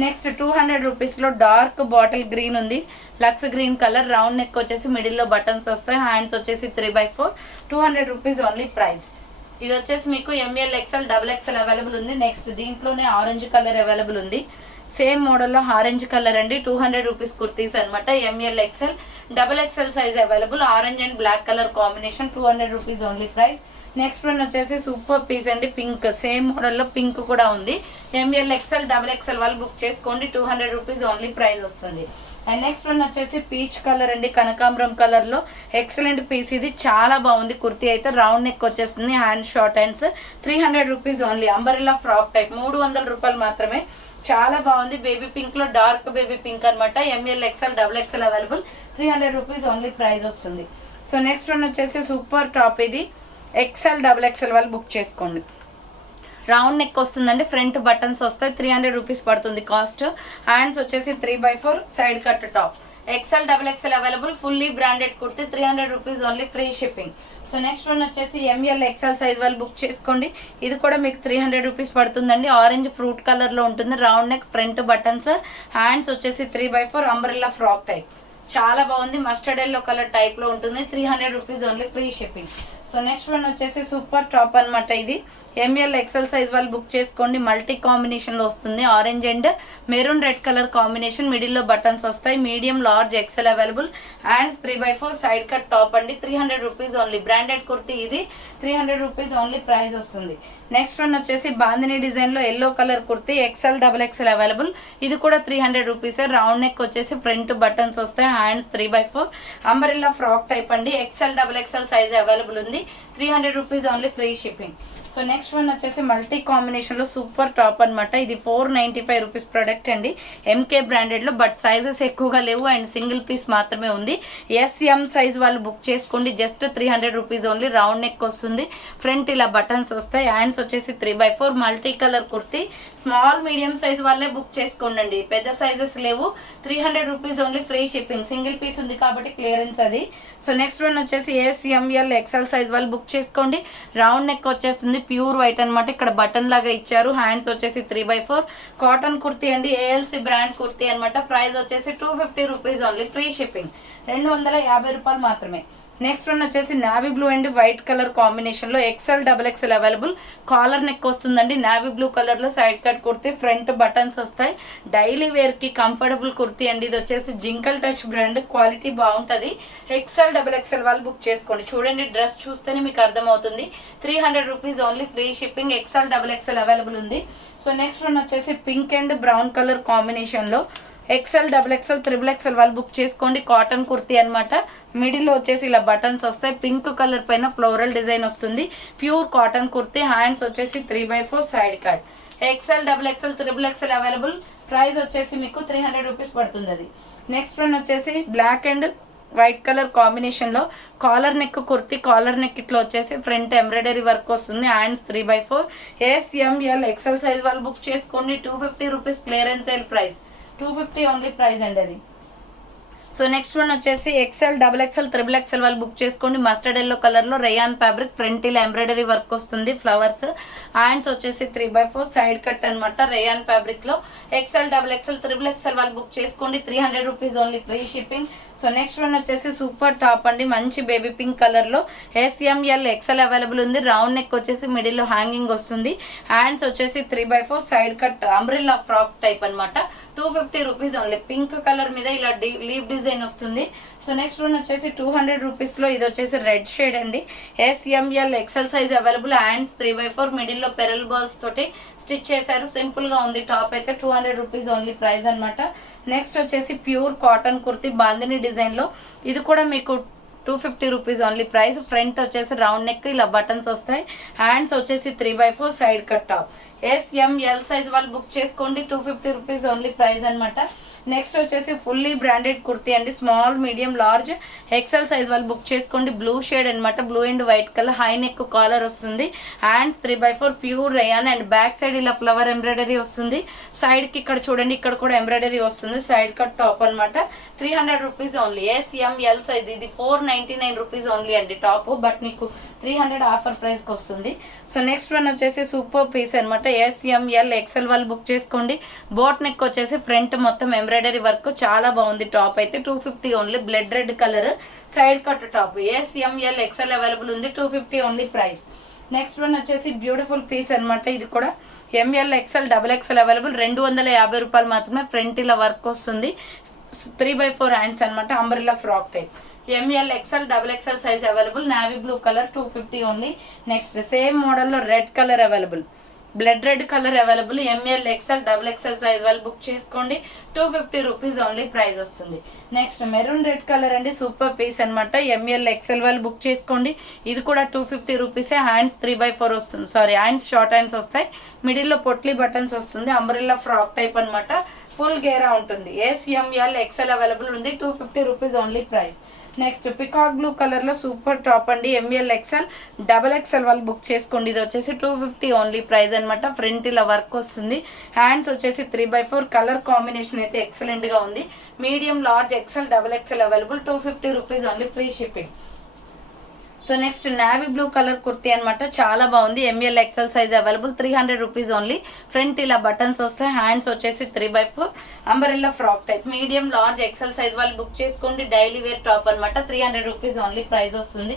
నెక్స్ట్ 200 రూపీస్లో డార్క్ బాటిల్ గ్రీన్ ఉంది, లక్స్ గ్రీన్ కలర్. రౌండ్ నెక్ వచ్చేసి మిడిల్లో బటన్స్ వస్తాయి. హ్యాండ్స్ వచ్చేసి 3/4. 200 రూపీస్ ఓన్లీ ప్రైస్. ఇది వచ్చేసి మీకు ML XL double XL available ఉంది. నెక్స్ట్ దీంట్లోనే ఆరెంజ్ కలర్ అవైలబుల్ ఉంది. సేమ్ మోడల్లో ఆరెంజ్ కలర్ అండి. 200 రూపీస్ కుర్తీస్ అనమాట. ML XL double XL size available. Orange and black colour combination. 200 rupees only price. Next one వచ్చేసి సూపర్ పీస్ అండి, pink. Same మోడల్లో pink కూడా ఉంది. ML ఎక్సెల్ డబుల్ ఎక్సెల్ వాళ్ళు బుక్ చేసుకోండి. 200 రూపీస్ ఓన్లీ ప్రైస్ వస్తుంది. అండ్ నెక్స్ట్ వన్ వచ్చేసి peach colour అండి, కనకాంబరం కలర్ లో. ఎక్సలెంట్ పీస్ ఇది, చాలా బాగుంది కుర్తీ అయితే. రౌండ్ నెక్ వచ్చేస్తుంది, hand short hands. 300 rupees only. Umbrella frock type. 300 రూపాయలు మాత్రమే. చాలా బాగుంది. బేబీ పింక్ లో, డార్క్ బేబీ పింక్ అనమాట. ML XL double XL available. 300 rupees only price వస్తుంది. సో నెక్స్ట్ వన్ వచ్చేసి సూపర్ టాప్, ఇది ఎక్సెల్ డబుల్ ఎక్సెల్ వాళ్ళు బుక్ చేసుకోండి. రౌండ్ నెక్ వస్తుందండి, ఫ్రంట్ బటన్స్ వస్తాయి. 300 రూపీస్ పడుతుంది కాస్ట్. హ్యాండ్స్ వచ్చేసి 3/4 side cut top. XL double XL available. Fully branded kurti. 300 rupees only, free shipping. So next one వచ్చేసి ML XL size వాళ్ళు book చేసుకోండి. ఇది కూడా మీకు 300 రూపీస్ పడుతుందండి. ఆరెంజ్ ఫ్రూట్ కలర్ లో ఉంటుంది. Round neck, front buttons. Hands వచ్చేసి 3/4 అంబ్రెల్లా ఫ్రాక్ టైప్. చాలా బాగుంది. మస్టర్డ్ ఎల్లో కలర్ టైప్ లో ఉంటుంది. 300 rupees only, free shipping. So next one వచ్చేసి సూపర్ టాప్ అనమాట. ఇది ఎంఎల్ ఎక్సెల్ సైజ్ వాళ్ళు బుక్ చేసుకోండి. మల్టీ కాంబినేషన్లో వస్తుంది. Orange and maroon red colour combination, మిడిల్లో బటన్స్ వస్తాయి. Medium large XL available. Hands 3/4 side cut top అండి. 300 రూపీస్ ఓన్లీ. బ్రాండెడ్ కుర్తీ ఇది. 300 రూపీస్ ఓన్లీ ప్రైస్ వస్తుంది. నెక్స్ట్ వన్ వచ్చేసి బాందిని డిజైన్లో yellow colour kurti XL XXL available. ఇది కూడా 300 రూపీసే. రౌండ్ నెక్ వచ్చేసి ఫ్రంట్ బటన్స్ వస్తాయి. హ్యాండ్స్ 3/4 అంబరెల్లా ఫ్రాక్ టైప్ అండి. ఎక్సెల్ XXL సైజ్ అవైలబుల్ ఉంది. 300 rupees only, free shipping. So next one వచ్చేసి మల్టీ కాంబినేషన్లో సూపర్ టాప్ అనమాట. ఇది 495 రూపీస్ ప్రోడక్ట్ అండి. ఎంకే బ్రాండెడ్లో, బట్ సైజెస్ ఎక్కువగా లేవు అండ్ సింగిల్ పీస్ మాత్రమే ఉంది. SM సైజ్ వాళ్ళు బుక్ చేసుకోండి. Just 300 rupees only. Round neck వస్తుంది. ఫ్రంట్ ఇలా బటన్స్ వస్తాయి. హ్యాండ్స్ వచ్చేసి 3/4 multi colour kurti. Small medium size వాళ్ళే బుక్ చేసుకోండి. పెద్ద సైజెస్ లేవు. 300 rupees only, free shipping. Single piece ఉంది కాబట్టి క్లియరెన్స్ అది. సో నెక్స్ట్ వన్ వచ్చేసి SML XL సైజ్ వాళ్ళు బుక్ చేసుకోండి. రౌండ్ నెక్ వచ్చేస్తుంది. ప్యూర్ వైట్ అనమాట. ఇక్కడ బటన్ లాగా ఇచ్చారు. హ్యాండ్స్ వచ్చేసి 3/4 కాటన్ కుర్తీ అండి. ALC బ్రాండ్ కుర్తీ అనమాట. ప్రైస్ వచ్చేసి 250 రూపీస్ ఓన్లీ, ఫ్రీ షిప్పింగ్. 250 రూపాయలు మాత్రమే. నెక్స్ట్ వన్ వచ్చేసి navy blue and white colour కాంబినేషన్లో XL XXL available. Collar neck వస్తుందండి. నావీ బ్లూ కలర్లో side cut kurti, front buttons వస్తాయి. డైలీ వేర్కి కంఫర్టబుల్ కుర్తీ అండి. ఇది వచ్చేసి జింకల్ టచ్ బ్రాండ్. క్వాలిటీ బాగుంటుంది. ఎక్సెల్ XXL వాళ్ళు బుక్ చేసుకోండి. చూడండి, డ్రెస్ చూస్తేనే మీకు అర్థమవుతుంది. 300 rupees only, free shipping. XL XXL available ఉంది. సో నెక్స్ట్ వన్ వచ్చేసి పింక్ అండ్ బ్రౌన్ కలర్ కాంబినేషన్లో ఎక్సెల్ XXL XXL వాళ్ళు బుక్ చేసుకోండి. కాటన్ కుర్తీ అనమాట. మిడిల్లో వచ్చేసి ఇలా బటన్స్ వస్తాయి. పింక్ కలర్ పైన ఫ్లోరల్ డిజైన్ వస్తుంది. Pure cotton kurti. హ్యాండ్స్ వచ్చేసి 3/4 side cut. XL XXL XXL available. Price వచ్చేసి మీకు 300 రూపీస్ పడుతుంది అది. నెక్స్ట్ వన్ వచ్చేసి బ్లాక్ అండ్ వైట్ కలర్ కాంబినేషన్లో collar neck kurti. Collar neck ఇట్లా వచ్చేసి ఫ్రంట్ ఎంబ్రాయిడరీ వర్క్ వస్తుంది. హ్యాండ్స్ 3/4 SML XL సైజ్ వాళ్ళు బుక్ చేసుకోండి. 250 rupees clearance sale price. 250 only price అండి అది. సో నెక్స్ట్ వన్ వచ్చేసి ఎక్సెల్ XXL XXL వాళ్ళు బుక్ చేసుకోండి. మస్టర్డ్ ఎల్లో కలర్లో రేయాన్ ఫ్యాబ్రిక్. ఫ్రంట్ ఇలా ఎంబ్రాయిడరీ వర్క్ వస్తుంది. ఫ్లవర్స్. హ్యాండ్స్ వచ్చేసి 3/4 సైడ్ కట్ అనమాట. రేయాన్ ఫ్యాబ్రిక్లో ఎక్సెల్ XXL XXL వాళ్ళు బుక్ చేసుకోండి. 300 rupees only, free shipping. So next one వచ్చేసి సూపర్ టాప్ అండి. మంచి బేబీ పింక్ కలర్లో SML XL అవైలబుల్ ఉంది. రౌండ్ నెక్ వచ్చేసి మిడిల్లో హ్యాంగింగ్ వస్తుంది. హ్యాండ్స్ వచ్చేసి 3/4 side cut umbrella frock type అనమాట. 250 రూపీస్ ఓన్లీ. పింక్ కలర్ మీద ఇలా లీవ్ డిజైన్ వస్తుంది. సో నెక్స్ట్ వన్ వచ్చేసి 200 రూపీస్లో ఇది వచ్చేసి రెడ్ షేడ్ అండి. SML XL size available. Hands 3/4 మిడిల్లో పెరల్ బాల్స్ తోటి స్టిచ్ చేశారు. సింపుల్గా ఉంది. టాప్ అయితే 200 రూపీస్ ఓన్లీ ప్రైస్ అనమాట. నెక్స్ట్ వచ్చేసి ప్యూర్ కాటన్ కుర్తీ బాందిని డిజైన్లో. ఇది కూడా మీకు 250 రూపీస్ ఓన్లీ ప్రైస్. ఫ్రంట్ వచ్చేసి రౌండ్ నెక్ ఇలా బటన్స్ వస్తాయి. హ్యాండ్స్ వచ్చేసి 3/4 side cut top. SML size వాళ్ళు బుక్ చేసుకోండి. 250 రూపీస్ ఓన్లీ ప్రైస్ అనమాట. నెక్స్ట్ వచ్చేసి ఫుల్లీ బ్రాండెడ్ కుర్తీ అండి. Small medium large XL size వాళ్ళు బుక్ చేసుకోండి. బ్లూ షేడ్ అనమాట. Blue and white colour. High neck collar వస్తుంది. Hands 3/4 pure rayon and back side ఇలా ఫ్లవర్ ఎంబ్రాయిడరీ వస్తుంది. సైడ్కి ఇక్కడ చూడండి, ఇక్కడ కూడా ఎంబ్రాయిడరీ వస్తుంది. సైడ్ కట్ టాప్ అనమాట. 300 రూపీస్ ఓన్లీ. SML size. ఇది 499 రూపీస్ ఓన్లీ అండి టాప్, బట్ మీకు 300 ఆఫర్ ప్రైస్కి వస్తుంది. సో నెక్స్ట్ వన్ వచ్చేసి సూపర్ పీస్ అనమాట. SML XL వాళ్ళు బుక్ చేసుకోండి. బోట్ నెక్ వచ్చేసి ఫ్రంట్ మొత్తం ఎంబ్రాయిడరీ వర్క్. చాలా బాగుంది. టాప్ అయితే 250 only. Blood red colour side cut top. SML XL available ఉంది. 250 ఓన్లీ ప్రైస్. నెక్స్ట్ వన్ వచ్చేసి బ్యూటిఫుల్ పీస్ అనమాట. ఇది కూడా ML XL XXL అవైలబుల్. 250 రూపాయలు మాత్రమే. ఫ్రంట్ ఇలా వర్క్ వస్తుంది. 3/4 హ్యాండ్స్ అనమాట. Umbrella frock type. ML XL XXL size available. Navy blue colour. 250 only. Next same మోడల్లో red colour available. Blood red colour available. ML XL XXL size వాళ్ళు book చేసుకోండి. 250 rupees only price వస్తుంది. Next maroon red colour అండి. Super piece అనమాట. ML XL వాళ్ళు book చేసుకోండి. ఇది కూడా 250 రూపీసే. హ్యాండ్స్ 3/4 వస్తుంది. సారీ, హ్యాండ్స్ షార్ట్ హ్యాండ్స్ వస్తాయి. మిడిల్లో పొట్లీ బటన్స్ వస్తుంది. అంబ్రెల్లా ఫ్రాక్ టైప్ అనమాట. ఫుల్ గేరా ఉంటుంది. SML XL అవైలబుల్ ఉంది. 250 rupees only price. Next peacock blue కలర్లో సూపర్ టాప్ అండి. ML XL XXL వాళ్ళు బుక్ చేసుకోండి. ఇది వచ్చేసి 250 ఓన్లీ ప్రైస్ అనమాట. ఫ్రంట్ ఇలా వర్క్ వస్తుంది. హ్యాండ్స్ వచ్చేసి 3/4. కలర్ కాంబినేషన్ అయితే ఎక్సలెంట్గా ఉంది. Medium large XL XXL available. 250 rupees only, free shipping. So next navy blue colour kurti అనమాట, చాలా బాగుంది. M L XL size available, 300 rupees only. Front ఇలా బటన్స్ వస్తాయి, హ్యాండ్స్ వచ్చేసి 3x4 umbrella frock type. Medium large XL size వాళ్ళు book చేసుకోండి. Daily wear top అనమాట, 300 rupees only price వస్తుంది.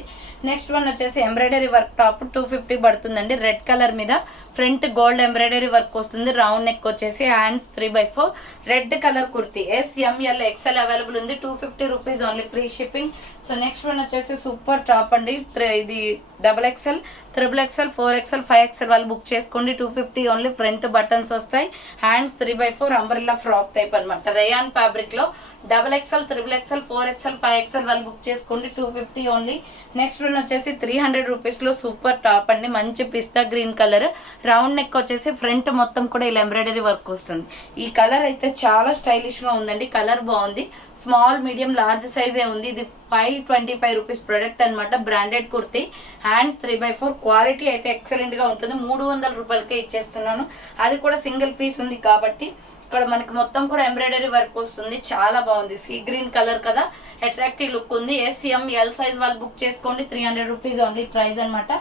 నెక్స్ట్ వన్ వచ్చేసి ఎంబ్రాయిడరీ వర్క్ టాప్ 250 పడుతుందండి. రెడ్ కలర్ మీద ఫ్రంట్ గోల్డ్ ఎంబ్రాయిడరీ వర్క్ వస్తుంది. రౌండ్ నెక్ వచ్చేసి, hands 3x4 red colour kurti. SML XL available ఉంది, 250 rupees only, free shipping. So next one వచ్చేసి super top అండి. ఇది XXL, XXL, 4XL, 5XL వాళ్ళు book చేసుకోండి, 250 ఓన్లీ. ఫ్రంట్ బటన్స్ వస్తాయి, hands 3x4 umbrella frock type అనమాట. Rayon fabric లో XXL, XXL, 4XL, 5XL వాళ్ళు బుక్ చేసుకోండి, 250 ఓన్లీ. నెక్స్ట్ వన్ వచ్చేసి 300 రూపీస్లో సూపర్ టాప్ అండి. మంచి పిస్తా గ్రీన్ కలర్, రౌండ్ నెక్ వచ్చేసి ఫ్రంట్ మొత్తం కూడా ఇలా ఎంబ్రాయిడరీ వర్క్ వస్తుంది. ఈ కలర్ అయితే చాలా స్టైలిష్గా ఉందండి, కలర్ బాగుంది. స్మాల్ మీడియం లార్జ్ సైజే ఉంది. ఇది 525 రూపీస్ ప్రొడక్ట్ అనమాట, branded kurti. Hands 3x4 quality అయితే ఎక్సలెంట్గా ఉంటుంది. 300 రూపాయలకే ఇచ్చేస్తున్నాను, అది కూడా సింగిల్ పీస్ ఉంది కాబట్టి. ఇక్కడ మనకి మొత్తం కూడా ఎంబ్రాయిడరీ వర్క్ వస్తుంది, చాలా బాగుంది. సీ గ్రీన్ కలర్ కదా, అట్రాక్టివ్ లుక్ ఉంది. SML సైజ్ వాళ్ళు బుక్ చేసుకోండి, 300 రూపీస్ ఓన్లీ ప్రైస్ అనమాట.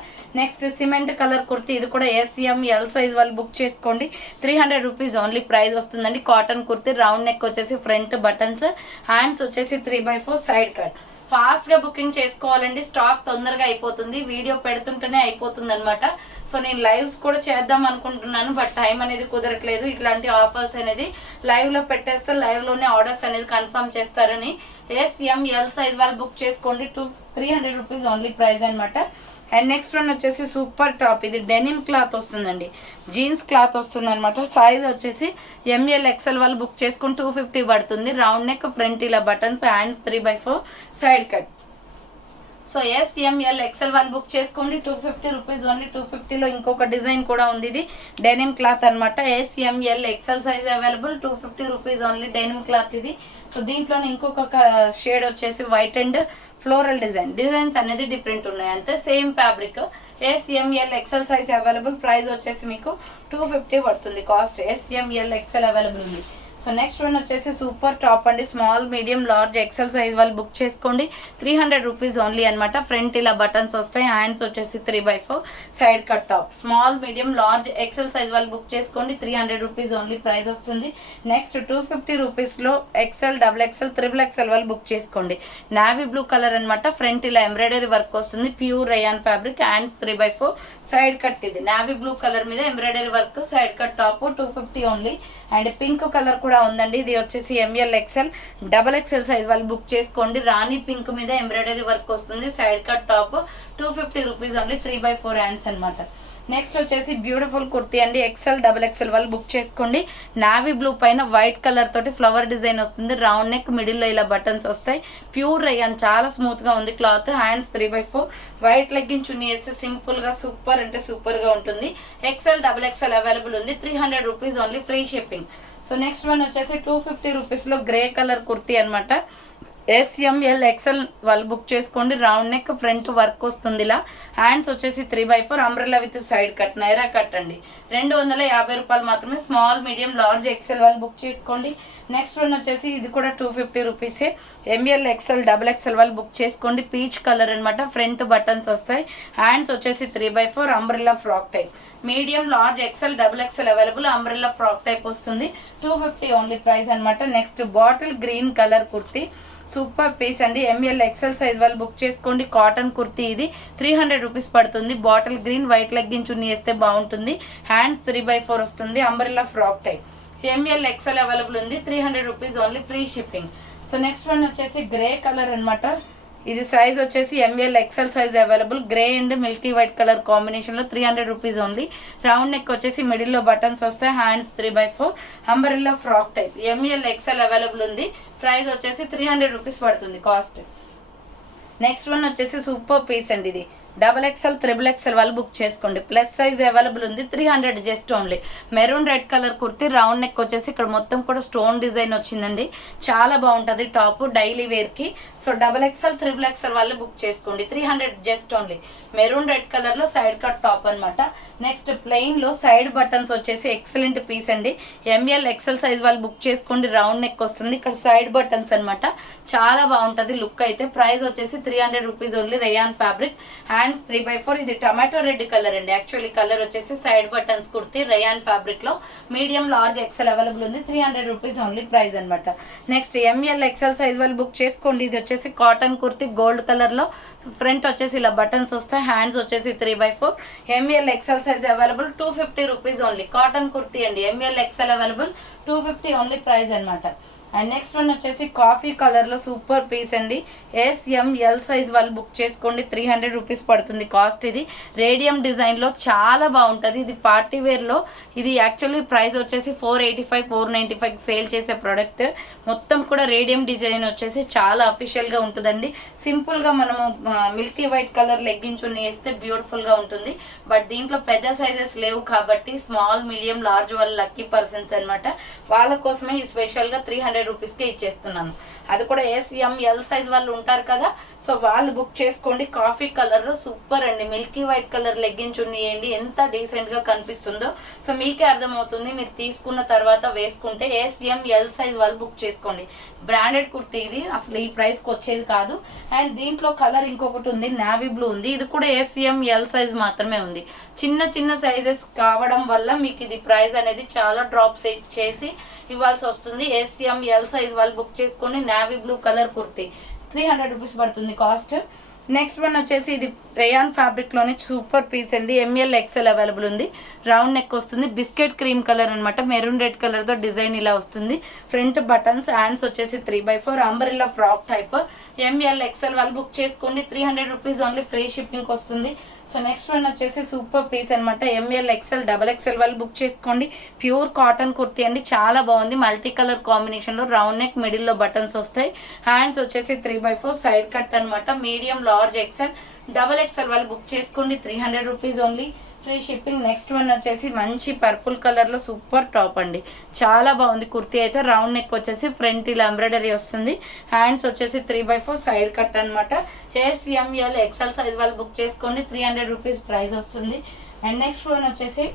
నెక్స్ట్ సిమెంట్ కలర్ కుర్తీ, ఇది కూడా SML సైజ్ వాళ్ళు బుక్ చేసుకోండి, 300 రూపీస్ ఓన్లీ ప్రైస్ వస్తుందండి. కాటన్ కుర్తీ, రౌండ్ నెక్ వచ్చేసి ఫ్రంట్ బటన్స్, హ్యాండ్స్ వచ్చేసి 3x4 సైడ్ కట్. ఫాస్ట్గా బుకింగ్ చేసుకోవాలండి, స్టాక్ తొందరగా అయిపోతుంది. వీడియో పెడుతుంటేనే అయిపోతుంది అనమాట. సో నేను లైవ్స్ కూడా చేద్దాం అనుకుంటున్నాను, బట్ టైం అనేది కుదరట్లేదు. ఇట్లాంటి ఆఫర్స్ అనేది లైవ్లో పెట్టేస్తే లైవ్లోనే ఆర్డర్స్ అనేది కన్ఫర్మ్ చేస్తారని. SML సైజ్ వాళ్ళు బుక్ చేసుకోండి, 300 రూపీస్ ఓన్లీ ప్రైస్ అనమాట. అండ్ నెక్స్ట్ వన్ వచ్చేసి సూపర్ టాప్, ఇది డెనిమ్ క్లాత్ వస్తుందండి, జీన్స్ క్లాత్ వస్తుంది అనమాట. సైజ్ వచ్చేసి ML XL వాళ్ళు బుక్ చేసుకుని 250 పడుతుంది. రౌండ్ నెక్, ఫ్రంట్ ఇలా buttons, hands 3x4 side cut. So SML XL వాళ్ళు బుక్ చేసుకోండి, 250 రూపీస్ ఓన్లీ. 250లో ఇంకొక డిజైన్ కూడా ఉంది, ఇది డెనిమ్ క్లాత్ అనమాట. SML XL size available, 250 rupees only, denim cloth ఇది. సో దీంట్లోనే ఇంకొక షేడ్ వచ్చేసి వైట్ అండ్ ఫ్లోరల్ డిజైన్స్ అనేది డిఫరెంట్ ఉన్నాయి, అంతే same fabric. SML XL size available, price వచ్చేసి మీకు 250 పడుతుంది కాస్ట్. SML XL అవైలబుల్ ఉంది. సో నెక్స్ట్ వన్ వచ్చేసి సూపర్ టాప్ అండి, small medium large XL size వాళ్ళు బుక్ చేసుకోండి, 300 రూపీస్ ఓన్లీ అనమాట. ఫ్రంట్ ఇలా బటన్స్ వస్తాయి, హ్యాండ్స్ వచ్చేసి 3x4 side cut top. Small medium large XL size వాళ్ళు బుక్ చేసుకోండి, 300 రూపీస్ ఓన్లీ ప్రైస్ వస్తుంది. నెక్స్ట్ 250 రూపీస్లో XL, XXL, XXL వాళ్ళు బుక్ చేసుకోండి. నావీ బ్లూ కలర్ అనమాట, ఫ్రంట్ ఇలా ఎంబ్రాయిడరీ వర్క్ వస్తుంది, pure rayon fabric, hands 3x4 side cut. ఇది నావీ బ్లూ కలర్ మీద embroidery work, side cut top, 250 only. And pink colour కూడా ఉందండి, ఇది వచ్చేసి ML XL, XXL సైజ్ వాళ్ళు బుక్ చేసుకోండి. రాణి పింక్ మీద ఎంబ్రాయిడరీ వర్క్ వస్తుంది, side cut top, 250 rupees only, 3x4 hands అనమాట. నెక్స్ట్ వచ్చేసి బ్యూటిఫుల్ కుర్తీ అండి, XL, XXL వాళ్ళు బుక్ చేసుకోండి. నావీ బ్లూ పైన వైట్ కలర్ తోటి ఫ్లవర్ డిజైన్ వస్తుంది, రౌండ్ నెక్, మిడిల్లో ఇలా బటన్స్ వస్తాయి, ప్యూర్ రేయాన్, చాలా స్మూత్ గా ఉంది cloth. Hands 3x4 white legging chunni వేస్తే సింపుల్ గా సూపర్ అంటే సూపర్ గా ఉంటుంది. XL, XXL అవైలబుల్ ఉంది, 300 rupees only, free shipping. So next one వచ్చేసి 250 రూపీస్లో గ్రే కలర్ కుర్తీ అనమాట. SML XL వాళ్ళు బుక్ చేసుకోండి, రౌండ్ నెక్, ఫ్రంట్ వర్క్ వస్తుంది ఇలా. హ్యాండ్స్ వచ్చేసి 3x4 umbrella with side cut, Naira cut అండి. 250 రూపాయలు మాత్రమే. స్మాల్ మీడియం లార్జ్ XL వాళ్ళు బుక్ చేసుకోండి. నెక్స్ట్ వన్ వచ్చేసి ఇది కూడా 250 రూపీసే. ML XL, XXL వాళ్ళు బుక్ చేసుకోండి, పీచ్ కలర్ అనమాట. ఫ్రంట్ బటన్స్ వస్తాయి, హ్యాండ్స్ వచ్చేసి 3x4 umbrella frock type. Medium large XL, XXL available, umbrella frock type వస్తుంది, 250 ఓన్లీ ప్రైస్ అనమాట. Next bottle green colour kurti, super piece అండి. ML XL సైజ్ వాళ్ళు book చేసుకోండి, కాటన్ కుర్తీ, ఇది 300 రూపీస్ పడుతుంది. Bottle green, white legging chunni వేస్తే బాగుంటుంది. హ్యాండ్స్ 3x4 వస్తుంది, umbrella frock type. ML XL available ఉంది, 300 rupees only, free shipping. So next one వచ్చేసి గ్రే కలర్ అనమాట. ఇది సైజ్ వచ్చేసి ML XL size available, grey and milky white colour కాంబినేషన్లో, 300 rupees only. Round neck వచ్చేసి మిడిల్లో buttons వస్తాయి, hands 3x4 umbrella frock type. ML XL available ఉంది, price వచ్చేసి 300 రూపీస్ పడుతుంది కాస్ట్. నెక్స్ట్ వన్ వచ్చేసి సూపర్ పీస్ అండి, ఇది XXL, XXL వాళ్ళు బుక్ చేసుకోండి. ప్లస్ సైజ్ అవైలబుల్ ఉంది, 300 just only. Maroon red colour kurti, round neck వచ్చేసి ఇక్కడ మొత్తం కూడా స్టోన్ డిజైన్ వచ్చిందండి. చాలా బాగుంటుంది టాప్ డైలీ వేర్కి. సో XXL, XXL వాళ్ళు బుక్ చేసుకోండి. 300 జస్ట్ ఓన్లీ. మెరూన్ రెడ్ కలర్లో సైడ్ కట్ టాప్ అనమాట. నెక్స్ట్ ప్లెయిన్లో సైడ్ బటన్స్ వచ్చేసి ఎక్సలెంట్ పీస్ అండి. ML, XL సైజ్ వాళ్ళు బుక్ చేసుకోండి. రౌండ్ నెక్ వస్తుంది, ఇక్కడ సైడ్ బటన్స్ అనమాట. చాలా బాగుంటుంది లుక్ అయితే. ప్రైస్ వచ్చేసి 300 rupees only. Rayon fabric, hands 3/4. ఇది టమాటో రెడ్ కలర్ అండి. యాక్చువల్లీ కలర్ వచ్చేసి side buttons kurti, rayon fabric లో మీడియం, లార్జ్, XL అవైలబుల్ ఉంది. 300 రూపీస్ ఓన్లీ ప్రైస్ అనమాట. నెక్స్ట్ ML, XL సైజ్ వాళ్ళు బుక్ చేసుకోండి. ఇది వచ్చేసి కాటన్ కుర్తి, గోల్డ్ కలర్ లో. ఫ్రంట్ వచ్చేసి ఇలా బటన్స్ వస్తాయి, హ్యాండ్స్ వచ్చేసి 3/4. ML, XL size available, 250 rupees only. Cotton kurti అండి. ML, XL available, 250 only price అనమాట. అండ్ నెక్స్ట్ వన్ వచ్చేసి కాఫీ కలర్లో సూపర్ పీస్ అండి. SML సైజ్ వాళ్ళు బుక్ చేసుకోండి. 300 రూపీస్ పడుతుంది కాస్ట్. ఇది రేడియం డిజైన్లో చాలా బాగుంటుంది. ఇది పార్టీ వేర్లో. ఇది యాక్చువల్లీ ప్రైస్ వచ్చేసి 485, 495 సేల్ చేసే ప్రోడక్ట్. మొత్తం కూడా రేడియం డిజైన్ వచ్చేసి చాలా అఫీషియల్గా ఉంటుందండి. సింపుల్గా మనము మిల్కీ వైట్ కలర్ లెగ్గిన్స్ వేస్తే బ్యూటిఫుల్గా ఉంటుంది. బట్ దీంట్లో పెద్ద సైజెస్ లేవు కాబట్టి స్మాల్, మీడియం, లార్జ్ వాళ్ళు లక్కీ పర్సన్స్ అనమాట. వాళ్ళ కోసమే ఈ స్పెషల్గా 300 రూపీస్కే ఇచ్చేస్తున్నాను. అది కూడా SML సైజ్ వాళ్ళు ఉంటారు కదా, సో వాళ్ళు బుక్ చేసుకోండి. కాఫీ కలర్లో సూపర్ అండి. మిల్కీ వైట్ కలర్ లెగ్గిన్స్ వేయండి, ఎంత డీసెంట్గా కనిపిస్తుందో. సో మీకే అర్థమవుతుంది మీరు తీసుకున్న తర్వాత వేసుకుంటే. SML సైజ్ వాళ్ళు బుక్ చేసుకోండి. బ్రాండెడ్ కుర్తీ ఇది, అసలు ఈ ప్రైస్కి వచ్చేది కాదు. అండ్ దీంట్లో కలర్ ఇంకొకటి ఉంది, నావీ బ్లూ ఉంది. ఇది కూడా SML సైజ్ మాత్రమే ఉంది. చిన్న చిన్న సైజెస్ కావడం వల్ల మీకు ఇది ప్రైస్ అనేది చాలా డ్రాప్ చేసి ఇవ్వాల్సి వస్తుంది. SML సైజ్ వాళ్ళు బుక్ చేసుకోండి. Navy blue colour kurti 300 rupees పడుతుంది కాస్ట్. నెక్స్ట్ వన్ వచ్చేసి ఇది రేయాన్ ఫ్యాబ్రిక్లోనే సూపర్ పీస్ అండి. ML, XL అవైలబుల్ ఉంది. రౌండ్ నెక్ వస్తుంది, బిస్కెట్ క్రీమ్ కలర్ అనమాట. మెరూన్ రెడ్ కలర్తో డిజైన్ ఇలా వస్తుంది. ఫ్రంట్ బటన్స్, హ్యాండ్స్ వచ్చేసి 3/4. Umbrella frock type. ML, XL వాళ్ళు బుక్ చేసుకోండి. 300 రూపీస్ ఓన్లీ. ఫ్రీ షిప్పింగ్ వస్తుంది. సో నెక్స్ట్ వన్ వచ్చేసి సూపర్ పీస్ అనమాట. ML, XL, XXL వాళ్ళు బుక్ చేసుకోండి. ప్యూర్ కాటన్ కుర్తీ అండి, చాలా బాగుంది. మల్టీ కలర్ కాంబినేషన్లో రౌండ్ నెక్, మిడిల్లో బటన్స్ వస్తాయి. హ్యాండ్స్ వచ్చేసి 3/4 సైడ్ కట్ అనమాట. మీడియం, లార్జ్, XL, XXL వాళ్ళు బుక్ చేసుకోండి. 300 rupees only. Free shipping. Next one వచ్చేసి మంచి పర్పుల్ కలర్లో సూపర్ టాప్ అండి, చాలా బాగుంది కుర్తీ అయితే. రౌండ్ నెక్ వచ్చేసి ఫ్రంట్ ఇలా ఎంబ్రాయిడరీ వస్తుంది. హ్యాండ్స్ వచ్చేసి 3/4 సైడ్ కట్ అనమాట. SML, XL సైజ్ వాళ్ళు బుక్ చేసుకోండి. 300 రూపీస్ ప్రైస్ వస్తుంది. అండ్ నెక్స్ట్ వన్ వచ్చేసి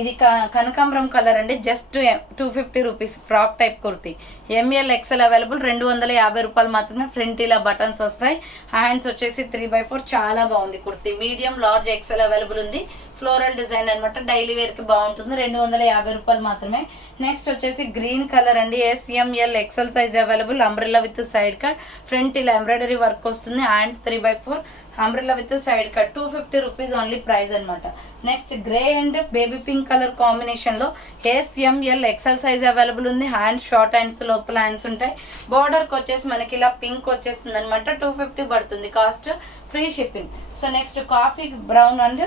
ఇది కనకాంబరం కలర్ అండి. Just 250 rupees frock type kurti. ML, XL available, 250 రూపాయలు మాత్రమే. ఫ్రంట్ ఇలా బటన్స్ వస్తాయి. హ్యాండ్స్ వచ్చేసి 3/4. చాలా బాగుంది kurti. Medium, large, XL available ఉంది. ఫ్లోరల్ డిజైన్ అనమాట. డైలీ వేర్కి బాగుంటుంది. 250 రూపాయలు మాత్రమే. నెక్స్ట్ వచ్చేసి గ్రీన్ కలర్ అండి. SML, XL size available. Umbrella with side cut. Front ఇలా ఎంబ్రాయిడరీ వర్క్ వస్తుంది. Hands 3/4. Umbrella with side cut. 250 rupees only price అనమాట. Next grey and baby pink colour కాంబినేషన్లో SML, XL సైజ్ అవైలబుల్ ఉంది. Hands short hands, లోపల hands ఉంటాయి. బార్డర్కి వచ్చేసి మనకి ఇలా పింక్ వచ్చేస్తుంది అనమాట. 250 పడుతుంది cost. Free shipping. So next coffee brown and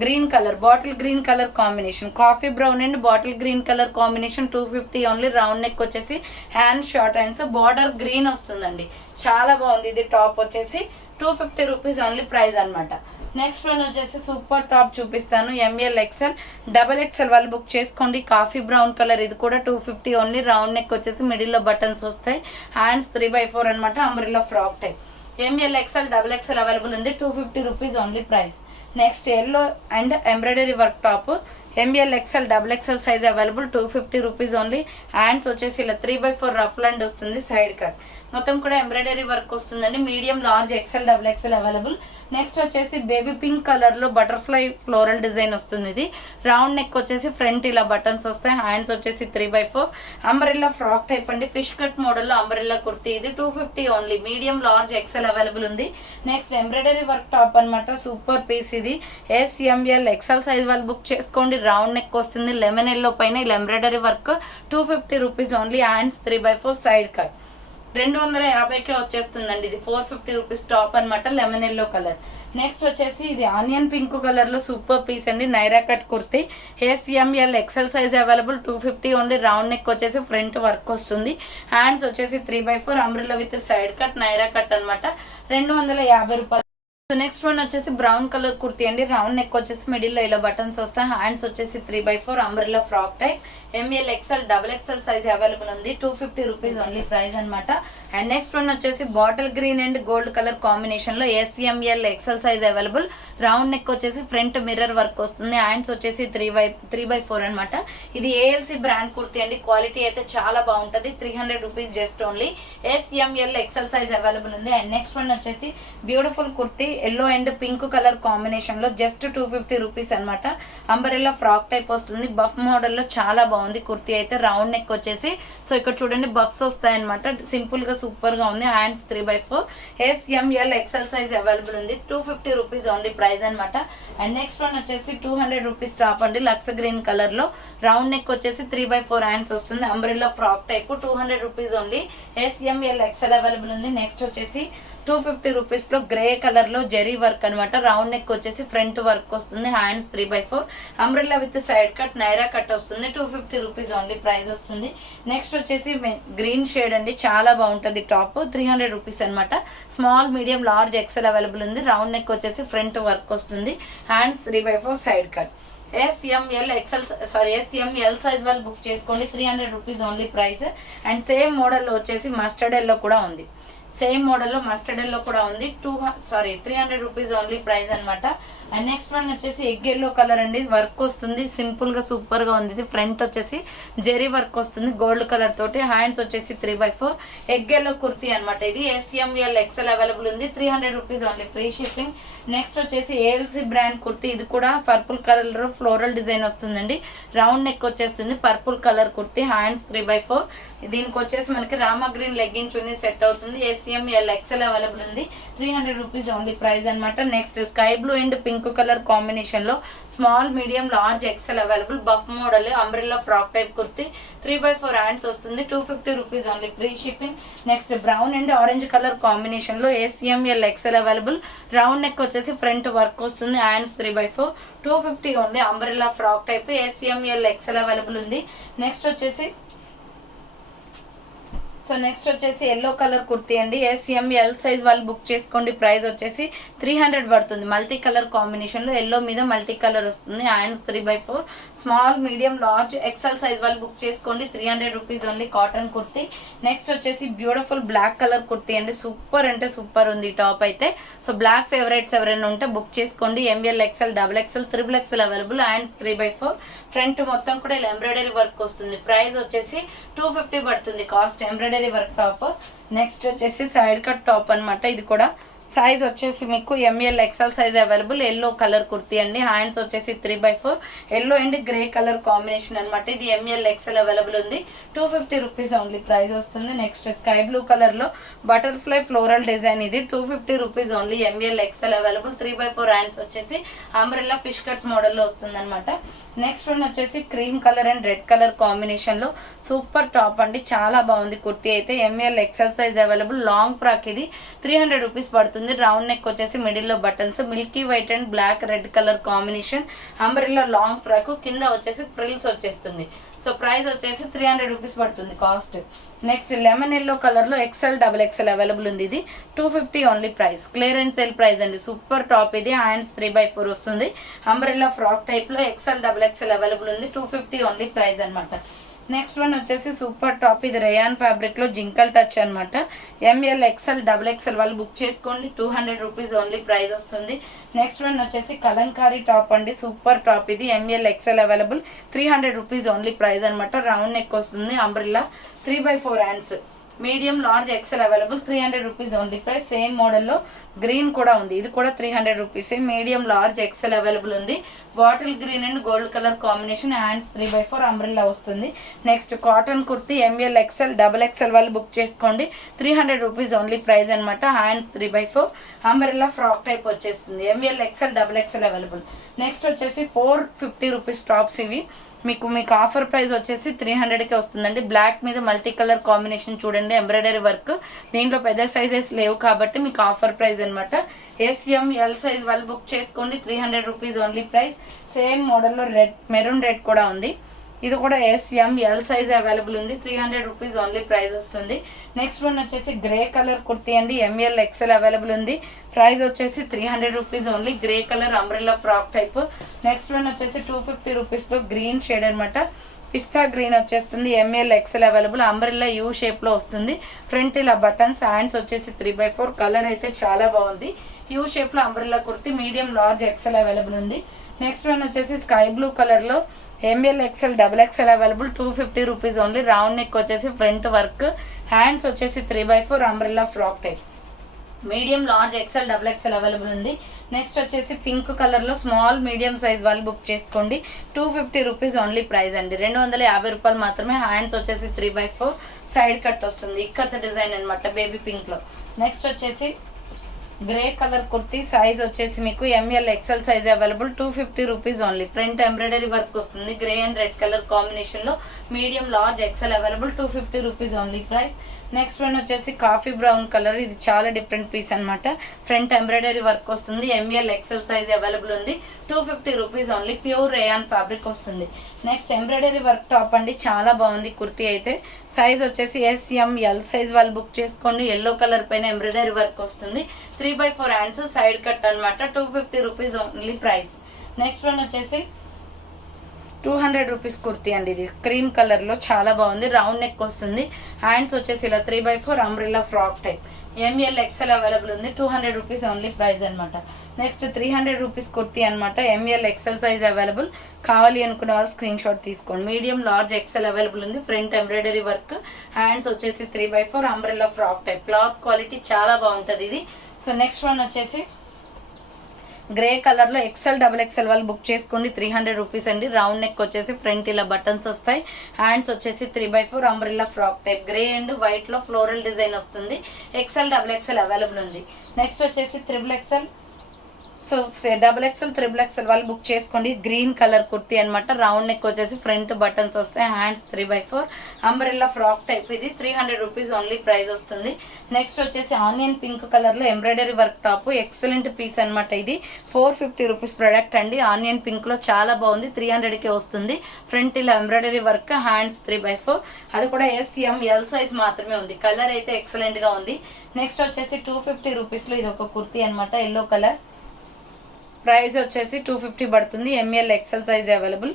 green colour, bottle green colour combination. Coffee brown and bottle green colour combination 250 only. Round neck వచ్చేసి hand short hands, border green వస్తుందండి. చాలా బాగుంది. ఇది టాప్ వచ్చేసి 250 rupees only price అనమాట. Next one వచ్చేసి super top చూపిస్తాను. ML, XL, XXL వాళ్ళు బుక్ చేసుకోండి. Coffee brown colour. ఇది కూడా 250 ఓన్లీ. రౌండ్ నెక్ వచ్చేసి మిడిల్లో బటన్స్ వస్తాయి. హ్యాండ్స్ 3/4 అనమాట. Umbrella frock type. ML, XL, XXL available ఉంది. 250 rupees only price. Next yellow and embroidery work top. ML, XL, XXL size available. 250 rupees only. Hands వచ్చేసి ఇలా 3/4 rough land వస్తుంది. Side cut మొత్తం కూడా ఎంబ్రాయిడరీ వర్క్ వస్తుందండి. Medium, large, XL, XXL available. Next వచ్చేసి baby pink కలర్లో butterfly floral design వస్తుంది. ఇది రౌండ్ నెక్ వచ్చేసి ఫ్రంట్ ఇలా బటన్స్ వస్తాయి. హ్యాండ్స్ వచ్చేసి 3/4. అంబ్రెల్లా ఫ్రాక్ టైప్ అండి. ఫిష్ కట్ మోడల్లో అంబ్రెల్లా కుర్తీ. ఇది 250 only. Medium, large, XL available ఉంది. నెక్స్ట్ ఎంబ్రాయిడరీ వర్క్ టాప్ అనమాట. సూపర్ పీస్ ఇది. SML, XL సైజ్ వాళ్ళు బుక్ చేసుకోండి. రౌండ్ నెక్ వస్తుంది. లెమన్ ఎల్లో పైన ఇలా embroidery work. 250 rupees only. Hands 3/4 side cut. 250కే వచ్చేస్తుందండి. ఇది 450 రూపీస్ టాప్ అనమాట. Lemon yellow colour. నెక్స్ట్ వచ్చేసి ఇది ఆనియన్ పింక్ కలర్లో సూపర్ పీస్ అండి. Naira cut kurti. SML, XL size available. 250 only. Round neck వచ్చేసి ఫ్రంట్ వర్క్ వస్తుంది. హ్యాండ్స్ వచ్చేసి 3/4. Umbrella with side cut. Naira cut అనమాట. 250 రూపాయలు. సో నెక్స్ట్ వన్ వచ్చేసి బ్రౌన్ కలర్ కుర్తీ అండి. రౌండ్ నెక్ వచ్చేసి మిడిల్లో ఇలా బటన్స్ వస్తాయి. హ్యాండ్స్ వచ్చేసి 3/4 umbrella frock type. M L X L double X L size available ఉంది. 250 రూపీస్ ఓన్లీ ప్రైస్ అనమాట. అండ్ నెక్స్ట్ వన్ వచ్చేసి bottle green and gold colour combination లో S M L X L size available. Round neck వచ్చేసి ఫ్రంట్ మిర్రర్ వర్క్ వస్తుంది. Hands వచ్చేసి 3/4 అనమాట. ఇది ALC brand kurti అండి. క్వాలిటీ అయితే చాలా బాగుంటుంది. 300 rupees just only. SML X L size available ఉంది. అండ్ నెక్స్ట్ వన్ వచ్చేసి beautiful kurti yellow and pink colour combination లో జస్ట్ 250 రూపీస్ అనమాట. అంబరెల్లా ఫ్రాక్ టైప్ వస్తుంది. బఫ్ మోడల్ లో చాలా బాగుంది కుర్తీ అయితే. రౌండ్ నెక్ వచ్చేసి సో ఇక్కడ చూడండి బఫ్స్ వస్తాయి అనమాట. సింపుల్ గా సూపర్ గా ఉంది. Hands 3/4. SML X L size available ఉంది. 250 రూపీస్ ఓన్లీ ప్రైస్ అనమాట. అండ్ నెక్స్ట్ వన్ వచ్చేసి 200 రూపీస్ టాప్ అండి. లక్స్ గ్రీన్ కలర్ లో రౌండ్ నెక్ వచ్చేసి 3/4 హ్యాండ్స్ వస్తుంది. Umbrella frock type 200 rupees only. SML X L available ఉంది. నెక్స్ట్ వచ్చేసి 250 రూపీస్ లో గ్రే కలర్ లో జెరీ వర్క్ అనమాట. రౌండ్ నెక్ వచ్చేసి ఫ్రంట్ వర్క్ వస్తుంది. Hands 3/4. Umbrella with side cut Naira cut వస్తుంది. 250 రూపీస్ ఓన్లీ ప్రైస్ వస్తుంది. నెక్స్ట్ వచ్చేసి గ్రీన్ షేడ్ అండి. చాలా బాగుంటుంది టాప్. 300 రూపీస్ అనమాట. Small medium large XL available ఉంది. రౌండ్ నెక్ వచ్చేసి ఫ్రంట్ వర్క్ వస్తుంది. Hands 3/4 side cut. S M L size వాళ్ళు బుక్ చేసుకోండి. 300 rupees only price. And same మోడల్లో వచ్చేసి మస్టర్డ్ ఎల్లో కూడా ఉంది. సేమ్ మోడల్లో మస్టర్డ్ ఎల్లో కూడా ఉంది. 300 రూపీస్ ఓన్లీ ప్రైస్ అనమాట. అండ్ నెక్స్ట్ వన్ వచ్చేసి ఎగ్ ఎల్లో కలర్ అండి. వర్క్ వస్తుంది. సింపుల్ గా సూపర్ గా ఉంది. ఫ్రంట్ వచ్చేసి జెరీ వర్క్ వస్తుంది గోల్డ్ కలర్ తోటి. హ్యాండ్స్ వచ్చేసి 3/4. ఎగ్ ఎల్లో కుర్తీ అనమాట. ఇది ఎస్ఎంఎల్ ఎక్స్ఎల్ అవైలబుల్ ఉంది. 300 rupees only free shipping. Next వచ్చేసి ఏఎల్సి బ్రాండ్ కుర్తీ. ఇది కూడా పర్పుల్ కలర్ ఫ్లోరల్ డిజైన్ వస్తుందండి. రౌండ్ నెక్ వచ్చేస్తుంది. Purple colour kurti. హ్యాండ్స్ 3/4. దీనికి వచ్చేసి మనకి Rama green legging chunni set అవుతుంది. ఎస్ఎంఎల్ ఎక్స్ఎల్ అవైలబుల్ ఉంది. 300 రూపీస్ ఓన్లీ ప్రైస్ అనమాట. Next sky blue and pink colour combination లో small medium large X L available. Puff model umbrella frock type kurti. 3/4 hands వస్తుంది. 250 rupees only free shipping. Next brown and orange colour combination లో S M L X L available. Round neck వచ్చేసి front work వస్తుంది. Hands 3/4. 250 only. Umbrella frock type S M L X L available ఉంది. Next వచ్చేసి yellow colour kurti అండి. S M L size వాళ్ళు book చేసుకోండి. Price వచ్చేసి 300 పడుతుంది. మల్టీ కలర్ కాంబినేషన్ లో ఎల్లో మీద మల్టీ కలర్ వస్తుంది. Hands 3/4. Small medium large XL size వాళ్ళు బుక్ చేసుకోండి. 300 rupees only. Cotton kurti. Next వచ్చేసి బ్యూటిఫుల్ బ్లాక్ కలర్ కుర్తీ అండి. సూపర్ అంటే సూపర్ ఉంది టాప్ అయితే. సో బ్లాక్ ఫేవరెట్స్ ఎవరైనా ఉంటే బుక్ చేసుకోండి. ML X L double XL triple XL available. Hands 3/4. Front మొత్తం కూడా ఇలా ఎంబ్రాయిడరీ వర్క్ వస్తుంది. ప్రైస్ వచ్చేసి 250 పడుతుంది cost. Embroidery work top. Next వచ్చేసి సైడ్ కట్ టాప్ అనమాట. ఇది కూడా సైజ్ వచ్చేసి మీకు ML XL size available. Yellow colour kurti అండి. హ్యాండ్స్ వచ్చేసి 3/4. Yellow and grey colour combination అనమాట. ఇది ఎంఎల్ ఎక్స్ఎల్ అవైలబుల్ ఉంది. 250 రూపీస్ ఓన్లీ ప్రైస్ వస్తుంది. నెక్స్ట్ స్కై బ్లూ కలర్ లో బటర్ఫ్లై ఫ్లోరల్ డిజైన్. ఇది 250 rupees only. ML X L available. 3/4 hands వచ్చేసి umbrella fish cut మోడల్లో వస్తుంది అనమాట. నెక్స్ట్ వన్ వచ్చేసి cream colour and red colour combination లో సూపర్ టాప్ అండి. చాలా బాగుంది కుర్తీ అయితే. M L XL size available. Long frock. ఇది 300 రూపీస్ పడుతుంది. రౌండ్ నెక్ వచ్చేసి మిడిల్ లో buttons. Milky white and black red colour combination. Umbrella long frock. కింద వచ్చేసి ఫ్రిల్స్ వచ్చేస్తుంది. సో ప్రైస్ వచ్చేసి 300 రూపీస్ పడుతుంది cost. Next lemon yellow colour లో ఎక్స్ఎల్ డబుల్ ఎక్స్ఎల్ అవైలబుల్ ఉంది. ఇది 250 only price. Clearance sale price అండి. సూపర్ టాప్ ఇది. హ్యాండ్స్ 3/4 వస్తుంది. అంబ్రెల్లా ఫ్రాక్ టైప్ లో ఎక్స్ఎల్ డబుల్ ఎక్స్ఎల్ అవైలబుల్ ఉంది. 250 ఓన్లీ ప్రైస్ అనమాట. నెక్స్ట్ వన్ వచ్చేసి సూపర్ టాప్. ఇది రేయాన్ ఫ్యాబ్రిక్ లో జింకల్ టచ్ అనమాట. ఎంఎల్ ఎక్స్ఎల్ డబుల్ ఎక్స్ఎల్ వాళ్ళు బుక్ చేసుకోండి. 200 రూపీస్ ఓన్లీ ప్రైస్ వస్తుంది. నెక్స్ట్ వన్ వచ్చేసి కలంకారీ టాప్ అండి. సూపర్ టాప్ ఇది. M L X L available. 300 rupees only price అనమాట. రౌండ్ నెక్ వస్తుంది. Umbrella 3/4 hands. Medium large X L available. 300 rupees only price. Same మోడల్లో green కూడా ఉంది. ఇది కూడా 300 rupees. Medium large X L available ఉంది. Bottle green and gold colour combination. Hands 3/4 umbrella వస్తుంది. Next cotton kurti M L X L double X L వాళ్ళు book చేసుకోండి. 300 rupees only price అనమాట. హ్యాండ్స్ 3/4 అంబ్రెల్లా ఫ్రాక్ టైప్ వచ్చేస్తుంది. ML X L double XL available. Next వచ్చేసి 450 rupees tops. ఇవి మీకు offer price వచ్చేసి 300కే వస్తుందండి. బ్లాక్ మీద మల్టీ కలర్ కాంబినేషన్ చూడండి. Embroidery work. దీంట్లో పెద్ద సైజెస్ లేవు కాబట్టి మీకు ఆఫర్ ప్రైస్ అనమాట. ఎస్ఎంఎల్ సైజ్ వాళ్ళు బుక్ చేసుకోండి. 300 రూపీస్ ఓన్లీ ప్రైస్. సేమ్ మోడల్లో రెడ్ మెరూన్ రెడ్ కూడా ఉంది. ఇది కూడా SML సైజ్ అవైలబుల్ ఉంది. 300 రూపీస్ ఓన్లీ ప్రైస్ వస్తుంది. నెక్స్ట్ వన్ వచ్చేసి గ్రే కలర్ కుర్తీ అండి. ML XL అవైలబుల్ ఉంది. ప్రైస్ వచ్చేసి 300 rupees only. Grey colour umbrella frock type. Next one వచ్చేసి 250 రూపీస్లో గ్రీన్ షేడ్ అనమాట. పిస్తా గ్రీన్ వచ్చేస్తుంది. ML XL available. Umbrella you షేప్లో వస్తుంది. ఫ్రంట్ ఇలా బటన్స్, హ్యాండ్స్ వచ్చేసి 3/4. కలర్ అయితే చాలా బాగుంది. యూ షేప్లో umbrella kurti. Medium large XL available ఉంది. నెక్స్ట్ వన్ వచ్చేసి స్కై బ్లూ కలర్లో ML XL XXL available. 250 rupees only. Round neck వచ్చేసి ఫ్రంట్ వర్క్, హ్యాండ్స్ వచ్చేసి 3/4 umbrella frock type. Medium large XL XXL available ఉంది. నెక్స్ట్ వచ్చేసి పింక్ కలర్లో small medium size వాళ్ళు book చేసుకోండి. 250 రూపీస్ ఓన్లీ ప్రైస్ అండి. 250 రూపాయలు మాత్రమే. హ్యాండ్స్ వచ్చేసి 3/4 సైడ్ కట్ వస్తుంది. ఇక్కత డిజైన్ అనమాట బేబీ పింక్లో. నెక్స్ట్ వచ్చేసి గ్రే కలర్ కుర్తీ. సైజ్ వచ్చేసి మీకు ML XL size available. 250 rupees only. Front embroidery work వస్తుంది. గ్రే అండ్ రెడ్ కలర్ కాంబినేషన్లో. Medium large XL available. 250 rupees only price. Next one వచ్చేసి కాఫీ బ్రౌన్ కలర్. ఇది చాలా డిఫరెంట్ పీస్ అనమాట. Front embroidery work వస్తుంది. ML XL size available ఉంది. 250 rupees only. Pure rayon fabric వస్తుంది. Next embroidery work top అండి. చాలా బాగుంది కుర్తీ అయితే. సైజ్ వచ్చేసి SML సైజ్ వాళ్ళు బుక్ చేసుకోండి. ఎల్లో కలర్ పైన ఎంబ్రాయిడరీ వర్క్ వస్తుంది. 3/4 హ్యాండ్స్, సైడ్ కట్ అనమాట. 250 rupees only price. Next one వచ్చేసి 200 రూపీస్ కుర్తీ అండి. ఇది క్రీమ్ కలర్లో చాలా బాగుంది. రౌండ్ నెక్ వస్తుంది. హ్యాండ్స్ వచ్చేసి ఇలా 3/4 umbrella frock type. ML XL available ఉంది. 200 రూపీస్ ఓన్లీ ప్రైస్ అనమాట. నెక్స్ట్ 300 రూపీస్ కుర్తీ అనమాట. ML XL size available. కావాలి అనుకునే వాళ్ళు స్క్రీన్ షాట్ తీసుకోండి. మీడియం లార్జ్ XL అవైలబుల్ ఉంది. ఫ్రంట్ ఎంబ్రాయిడరీ వర్క్, హ్యాండ్స్ వచ్చేసి 3/4 umbrella frock type. Cloth quality చాలా బాగుంటుంది ఇది. సో నెక్స్ట్ వన్ వచ్చేసి గ్రే కలర్లో XL XXL వాళ్ళు బుక్ చేసుకోండి. 300 రూపీస్ అండి. రౌండ్ నెక్ వచ్చేసి ఫ్రంట్ ఇలా బటన్స్ వస్తాయి. హ్యాండ్స్ వచ్చేసి 3/4 umbrella frock type. Grey and వైట్లో ఫ్లోరల్ డిజైన్ వస్తుంది. XL XXL అవైలబుల్ ఉంది. నెక్స్ట్ వచ్చేసి XXL. సో XXL XXL వాళ్ళు బుక్ చేసుకోండి. గ్రీన్ కలర్ కుర్తీ అనమాట. రౌండ్ నెక్ వచ్చేసి ఫ్రంట్ బటన్స్ వస్తాయి. Hands 3/4 umbrella frock type. ఇది 300 రూపీస్ ఓన్లీ ప్రైస్ వస్తుంది. నెక్స్ట్ వచ్చేసి ఆనియన్ పింక్ కలర్లో embroidery work top. Excellent piece అనమాట. ఇది 450 రూపీస్ ప్రోడక్ట్ అండి. ఆనియన్ పింక్లో చాలా బాగుంది. 300కే వస్తుంది. ఫ్రంట్ ఇలా ఎంబ్రాయిడరీ వర్క్, హ్యాండ్స్ 3/4. అది కూడా SML సైజ్ మాత్రమే ఉంది. కలర్ అయితే ఎక్సలెంట్గా ఉంది. నెక్స్ట్ వచ్చేసి 250 రూపీస్లో ఇది ఒక కుర్తీ అనమాట. Yellow colour. ప్రైస్ వచ్చేసి 250 పడుతుంది. ML XL size available.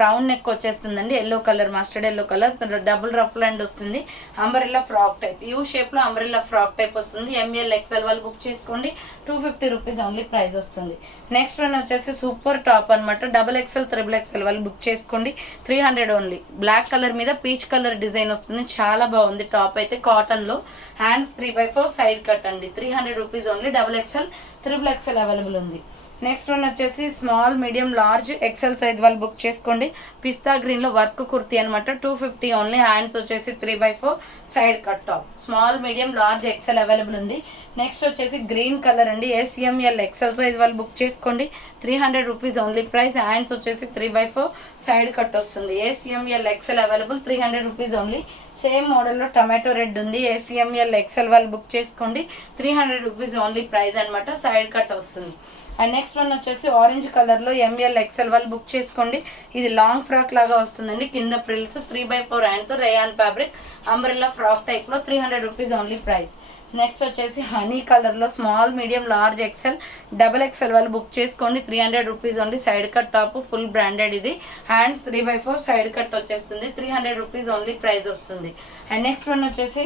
Round neck వచ్చేస్తుందండి. Yellow colour, mustard yellow colour. Double ruff hand వస్తుంది. Umbrella frock type. యూ షేప్లో అంబ్రెల్లా ఫ్రాక్ టైప్ వస్తుంది. ML XL వాళ్ళు బుక్ చేసుకోండి. 250 రూపీస్ ఓన్లీ ప్రైస్ వస్తుంది. నెక్స్ట్ వన్ వచ్చేసి సూపర్ టాప్ అనమాట. XXL XXL వాళ్ళు బుక్ చేసుకోండి. 300 ఓన్లీ. బ్లాక్ కలర్ మీద పీచ్ కలర్ డిజైన్ వస్తుంది. చాలా బాగుంది టాప్ అయితే. కాటన్లో. హ్యాండ్స్ 3/4 సైడ్ కట్ అండి. 300 rupees only. XXL XXL available ఉంది. నెక్స్ట్ వన్ వచ్చేసి small medium large XL size వాళ్ళు బుక్ చేసుకోండి. పిస్తా గ్రీన్లో వర్క్ కుర్తీ అనమాట. 250 ఓన్లీ. హ్యాండ్స్ వచ్చేసి 3/4 side cut top. Small medium large XL available ఉంది. నెక్స్ట్ వచ్చేసి గ్రీన్ కలర్ అండి. SML XL సైజ్ వాళ్ళు బుక్ చేసుకోండి. 300 రూపీస్ ఓన్లీ ప్రైస్. హ్యాండ్స్ వచ్చేసి 3/4 సైడ్ కట్ వస్తుంది. SML XL available. 300 rupees only. Same మోడల్లో టమాటో రెడ్ ఉంది. SML XL వాళ్ళు బుక్ చేసుకోండి. 300 రూపీస్ ఓన్లీ ప్రైస్ అనమాట. సైడ్ కట్ వస్తుంది. అండ్ నెక్స్ట్ వన్ వచ్చేసి ఆరెంజ్ కలర్లో ML XL వాళ్ళు బుక్ చేసుకోండి. ఇది లాంగ్ ఫ్రాక్ లాగా వస్తుందండి. కింద frills, 3/4 hands, rayon fabric, umbrella frock టైప్లో. 300 రూపీస్ ఓన్లీ ప్రైస్. నెక్స్ట్ వచ్చేసి హనీ కలర్లో small medium large XL XXL వాళ్ళు బుక్ చేసుకోండి. 300 rupees only. Side cut top full branded ఇది. హ్యాండ్స్ 3/4 సైడ్ కట్ వచ్చేస్తుంది. 300 రూపీస్ ఓన్లీ ప్రైస్ వస్తుంది. అండ్ నెక్స్ట్ వన్ వచ్చేసి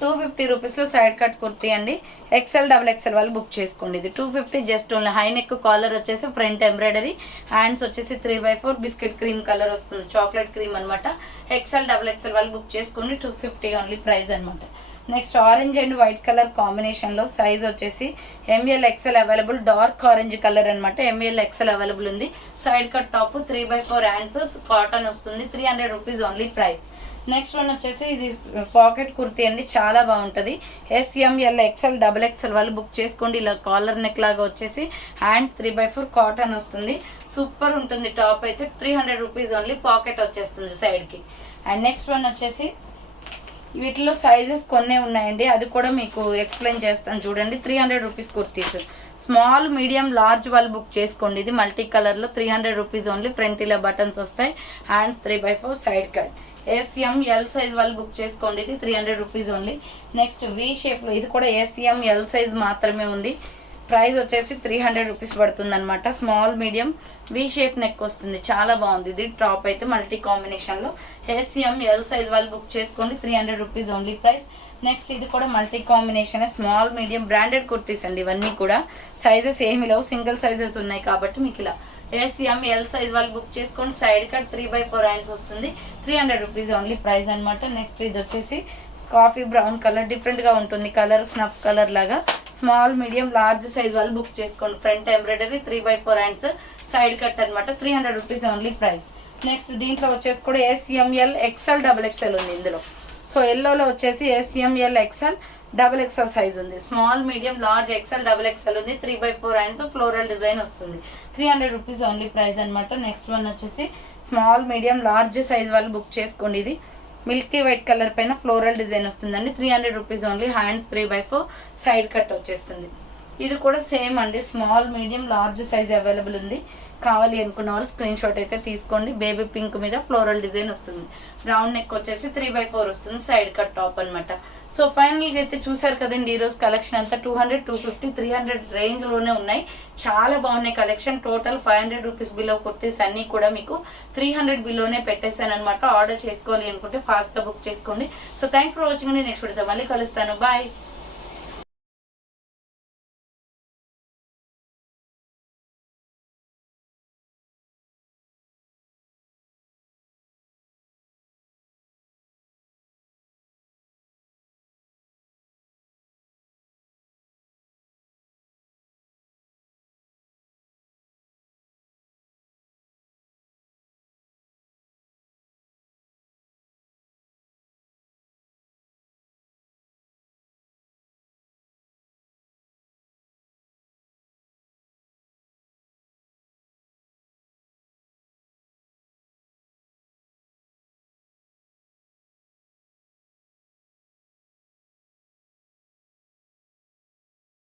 250 రూపీస్లో సైడ్ కట్ కుర్తీ అండి. XL XXL వాళ్ళు బుక్ చేసుకోండి. ఇది 250 just only. High neck collar వచ్చేసి ఫ్రంట్ ఎంబ్రాయిడరీ. హ్యాండ్స్ వచ్చేసి 3/4 బిస్కెట్ క్రీమ్ కలర్ వస్తుంది. చాక్లెట్ క్రీమ్ అనమాట. XL XXL వాళ్ళు బుక్ చేసుకోండి. 250 ఓన్లీ ప్రైస్ అనమాట. Next orange and white colour కాంబినేషన్లో సైజ్ వచ్చేసి ML XL available. Dark orange colour అనమాట. ML XL అవైలబుల్ ఉంది. Side cut top 3/4 hands, cotton వస్తుంది. 300 rupees only price. Next one వచ్చేసి ఇది పాకెట్ కుర్తీ అండి. చాలా బాగుంటుంది. SML XL XXL వాళ్ళు బుక్ చేసుకోండి. ఇలా కాలర్ నెక్ లాగా వచ్చేసి హ్యాండ్స్ 3/4 కాటన్ వస్తుంది. సూపర్ ఉంటుంది టాప్ అయితే. 300 రూపీస్ ఓన్లీ. పాకెట్ వచ్చేస్తుంది సైడ్కి. అండ్ నెక్స్ట్ వన్ వచ్చేసి వీటిలో సైజెస్ కొన్నే ఉన్నాయండి. అది కూడా మీకు ఎక్స్ప్లెయిన్ చేస్తాను చూడండి. 300 rupees kurtis. Small medium large వాళ్ళు బుక్ చేసుకోండి. ఇది మల్టీ కలర్లో 300 రూపీస్ ఓన్లీ. ఫ్రంట్ ఇలా బటన్స్ వస్తాయి, hands 3/4 side cut. SML size వాళ్ళు బుక్ చేసుకోండి. ఇది 300 రూపీస్ ఓన్లీ. నెక్స్ట్ వి షేప్లో ఇది కూడా SML సైజ్ మాత్రమే ఉంది. ప్రైస్ వచ్చేసి 300 రూపీస్ పడుతుంది అనమాట. Small medium V shape neck వస్తుంది, చాలా బాగుంది. ఇది టాప్ అయితే మల్టీ కాంబినేషన్లో. SML సైజ్ వాళ్ళు బుక్ చేసుకోండి, 300 రూపీస్ ఓన్లీ ప్రైస్. నెక్స్ట్ ఇది కూడా multi combination small medium branded kurtis అండి. ఇవన్నీ కూడా సైజెస్ ఏమి లేవు, సింగిల్ సైజెస్ ఉన్నాయి కాబట్టి మీకు ఇలా SML సైజ్ వాళ్ళు బుక్ చేసుకోండి. సైడ్ కట్ 3/4 హ్యాండ్స్ వస్తుంది, 300 రూపీస్ ఓన్లీ ప్రైస్ అనమాట. నెక్స్ట్ ఇది వచ్చేసి కాఫీ బ్రౌన్ కలర్, డిఫరెంట్గా ఉంటుంది కలర్, స్నఫ్ కలర్ లాగా. స్మాల్ మీడియం లార్జ్ సైజ్ వాళ్ళు బుక్ చేసుకోండి. Front embroidery 3/4 hands side cut అనమాట, 300 రూపీస్ ఓన్లీ ప్రైస్. నెక్స్ట్ దీంట్లో వచ్చేసి కూడా SML XL XXL ఉంది ఇందులో. సో ఎల్లోలో వచ్చేసి SML XL XXL సైజ్ ఉంది. Small medium large XL XXL ఉంది, 3/4 హ్యాండ్స్ ఫ్లోరల్ డిజైన్ వస్తుంది, 300 రూపీస్ ఓన్లీ ప్రైస్ అనమాట. నెక్స్ట్ వన్ వచ్చేసి స్మాల్ మీడియం లార్జ్ సైజ్ వాళ్ళు బుక్ చేసుకోండి. ఇది మిల్కీ వైట్ కలర్ పైన ఫ్లోరల్ డిజైన్ వస్తుందండి, 300 rupees only. Hands 3/4 side cut వచ్చేస్తుంది. ఇది కూడా సేమ్ అండి, small medium large size available ఉంది. కావాలి అనుకున్న వాళ్ళు స్క్రీన్ షాట్ అయితే తీసుకోండి. బేబీ పింక్ మీద ఫ్లోరల్ డిజైన్ వస్తుంది. రౌండ్ నెక్ వచ్చేసి 3/4 వస్తుంది, సైడ్ కట్ టాప్ అనమాట. సో ఫైనల్గా అయితే చూసారు కదండి, ఈరోజు కలెక్షన్ అంతా 200, 250, 300 రేంజ్లోనే ఉన్నాయి. చాలా బాగున్నాయి collection. Total 500 rupees below kurtis అన్నీ కూడా మీకు 300 బిలోనే పెట్టేశాను అనమాట. ఆర్డర్ చేసుకోవాలి అనుకుంటే ఫాస్ట్గా బుక్ చేసుకోండి. So thanks for watching. Next వీడియోతో మళ్ళీ కలుస్తాను. బాయ్.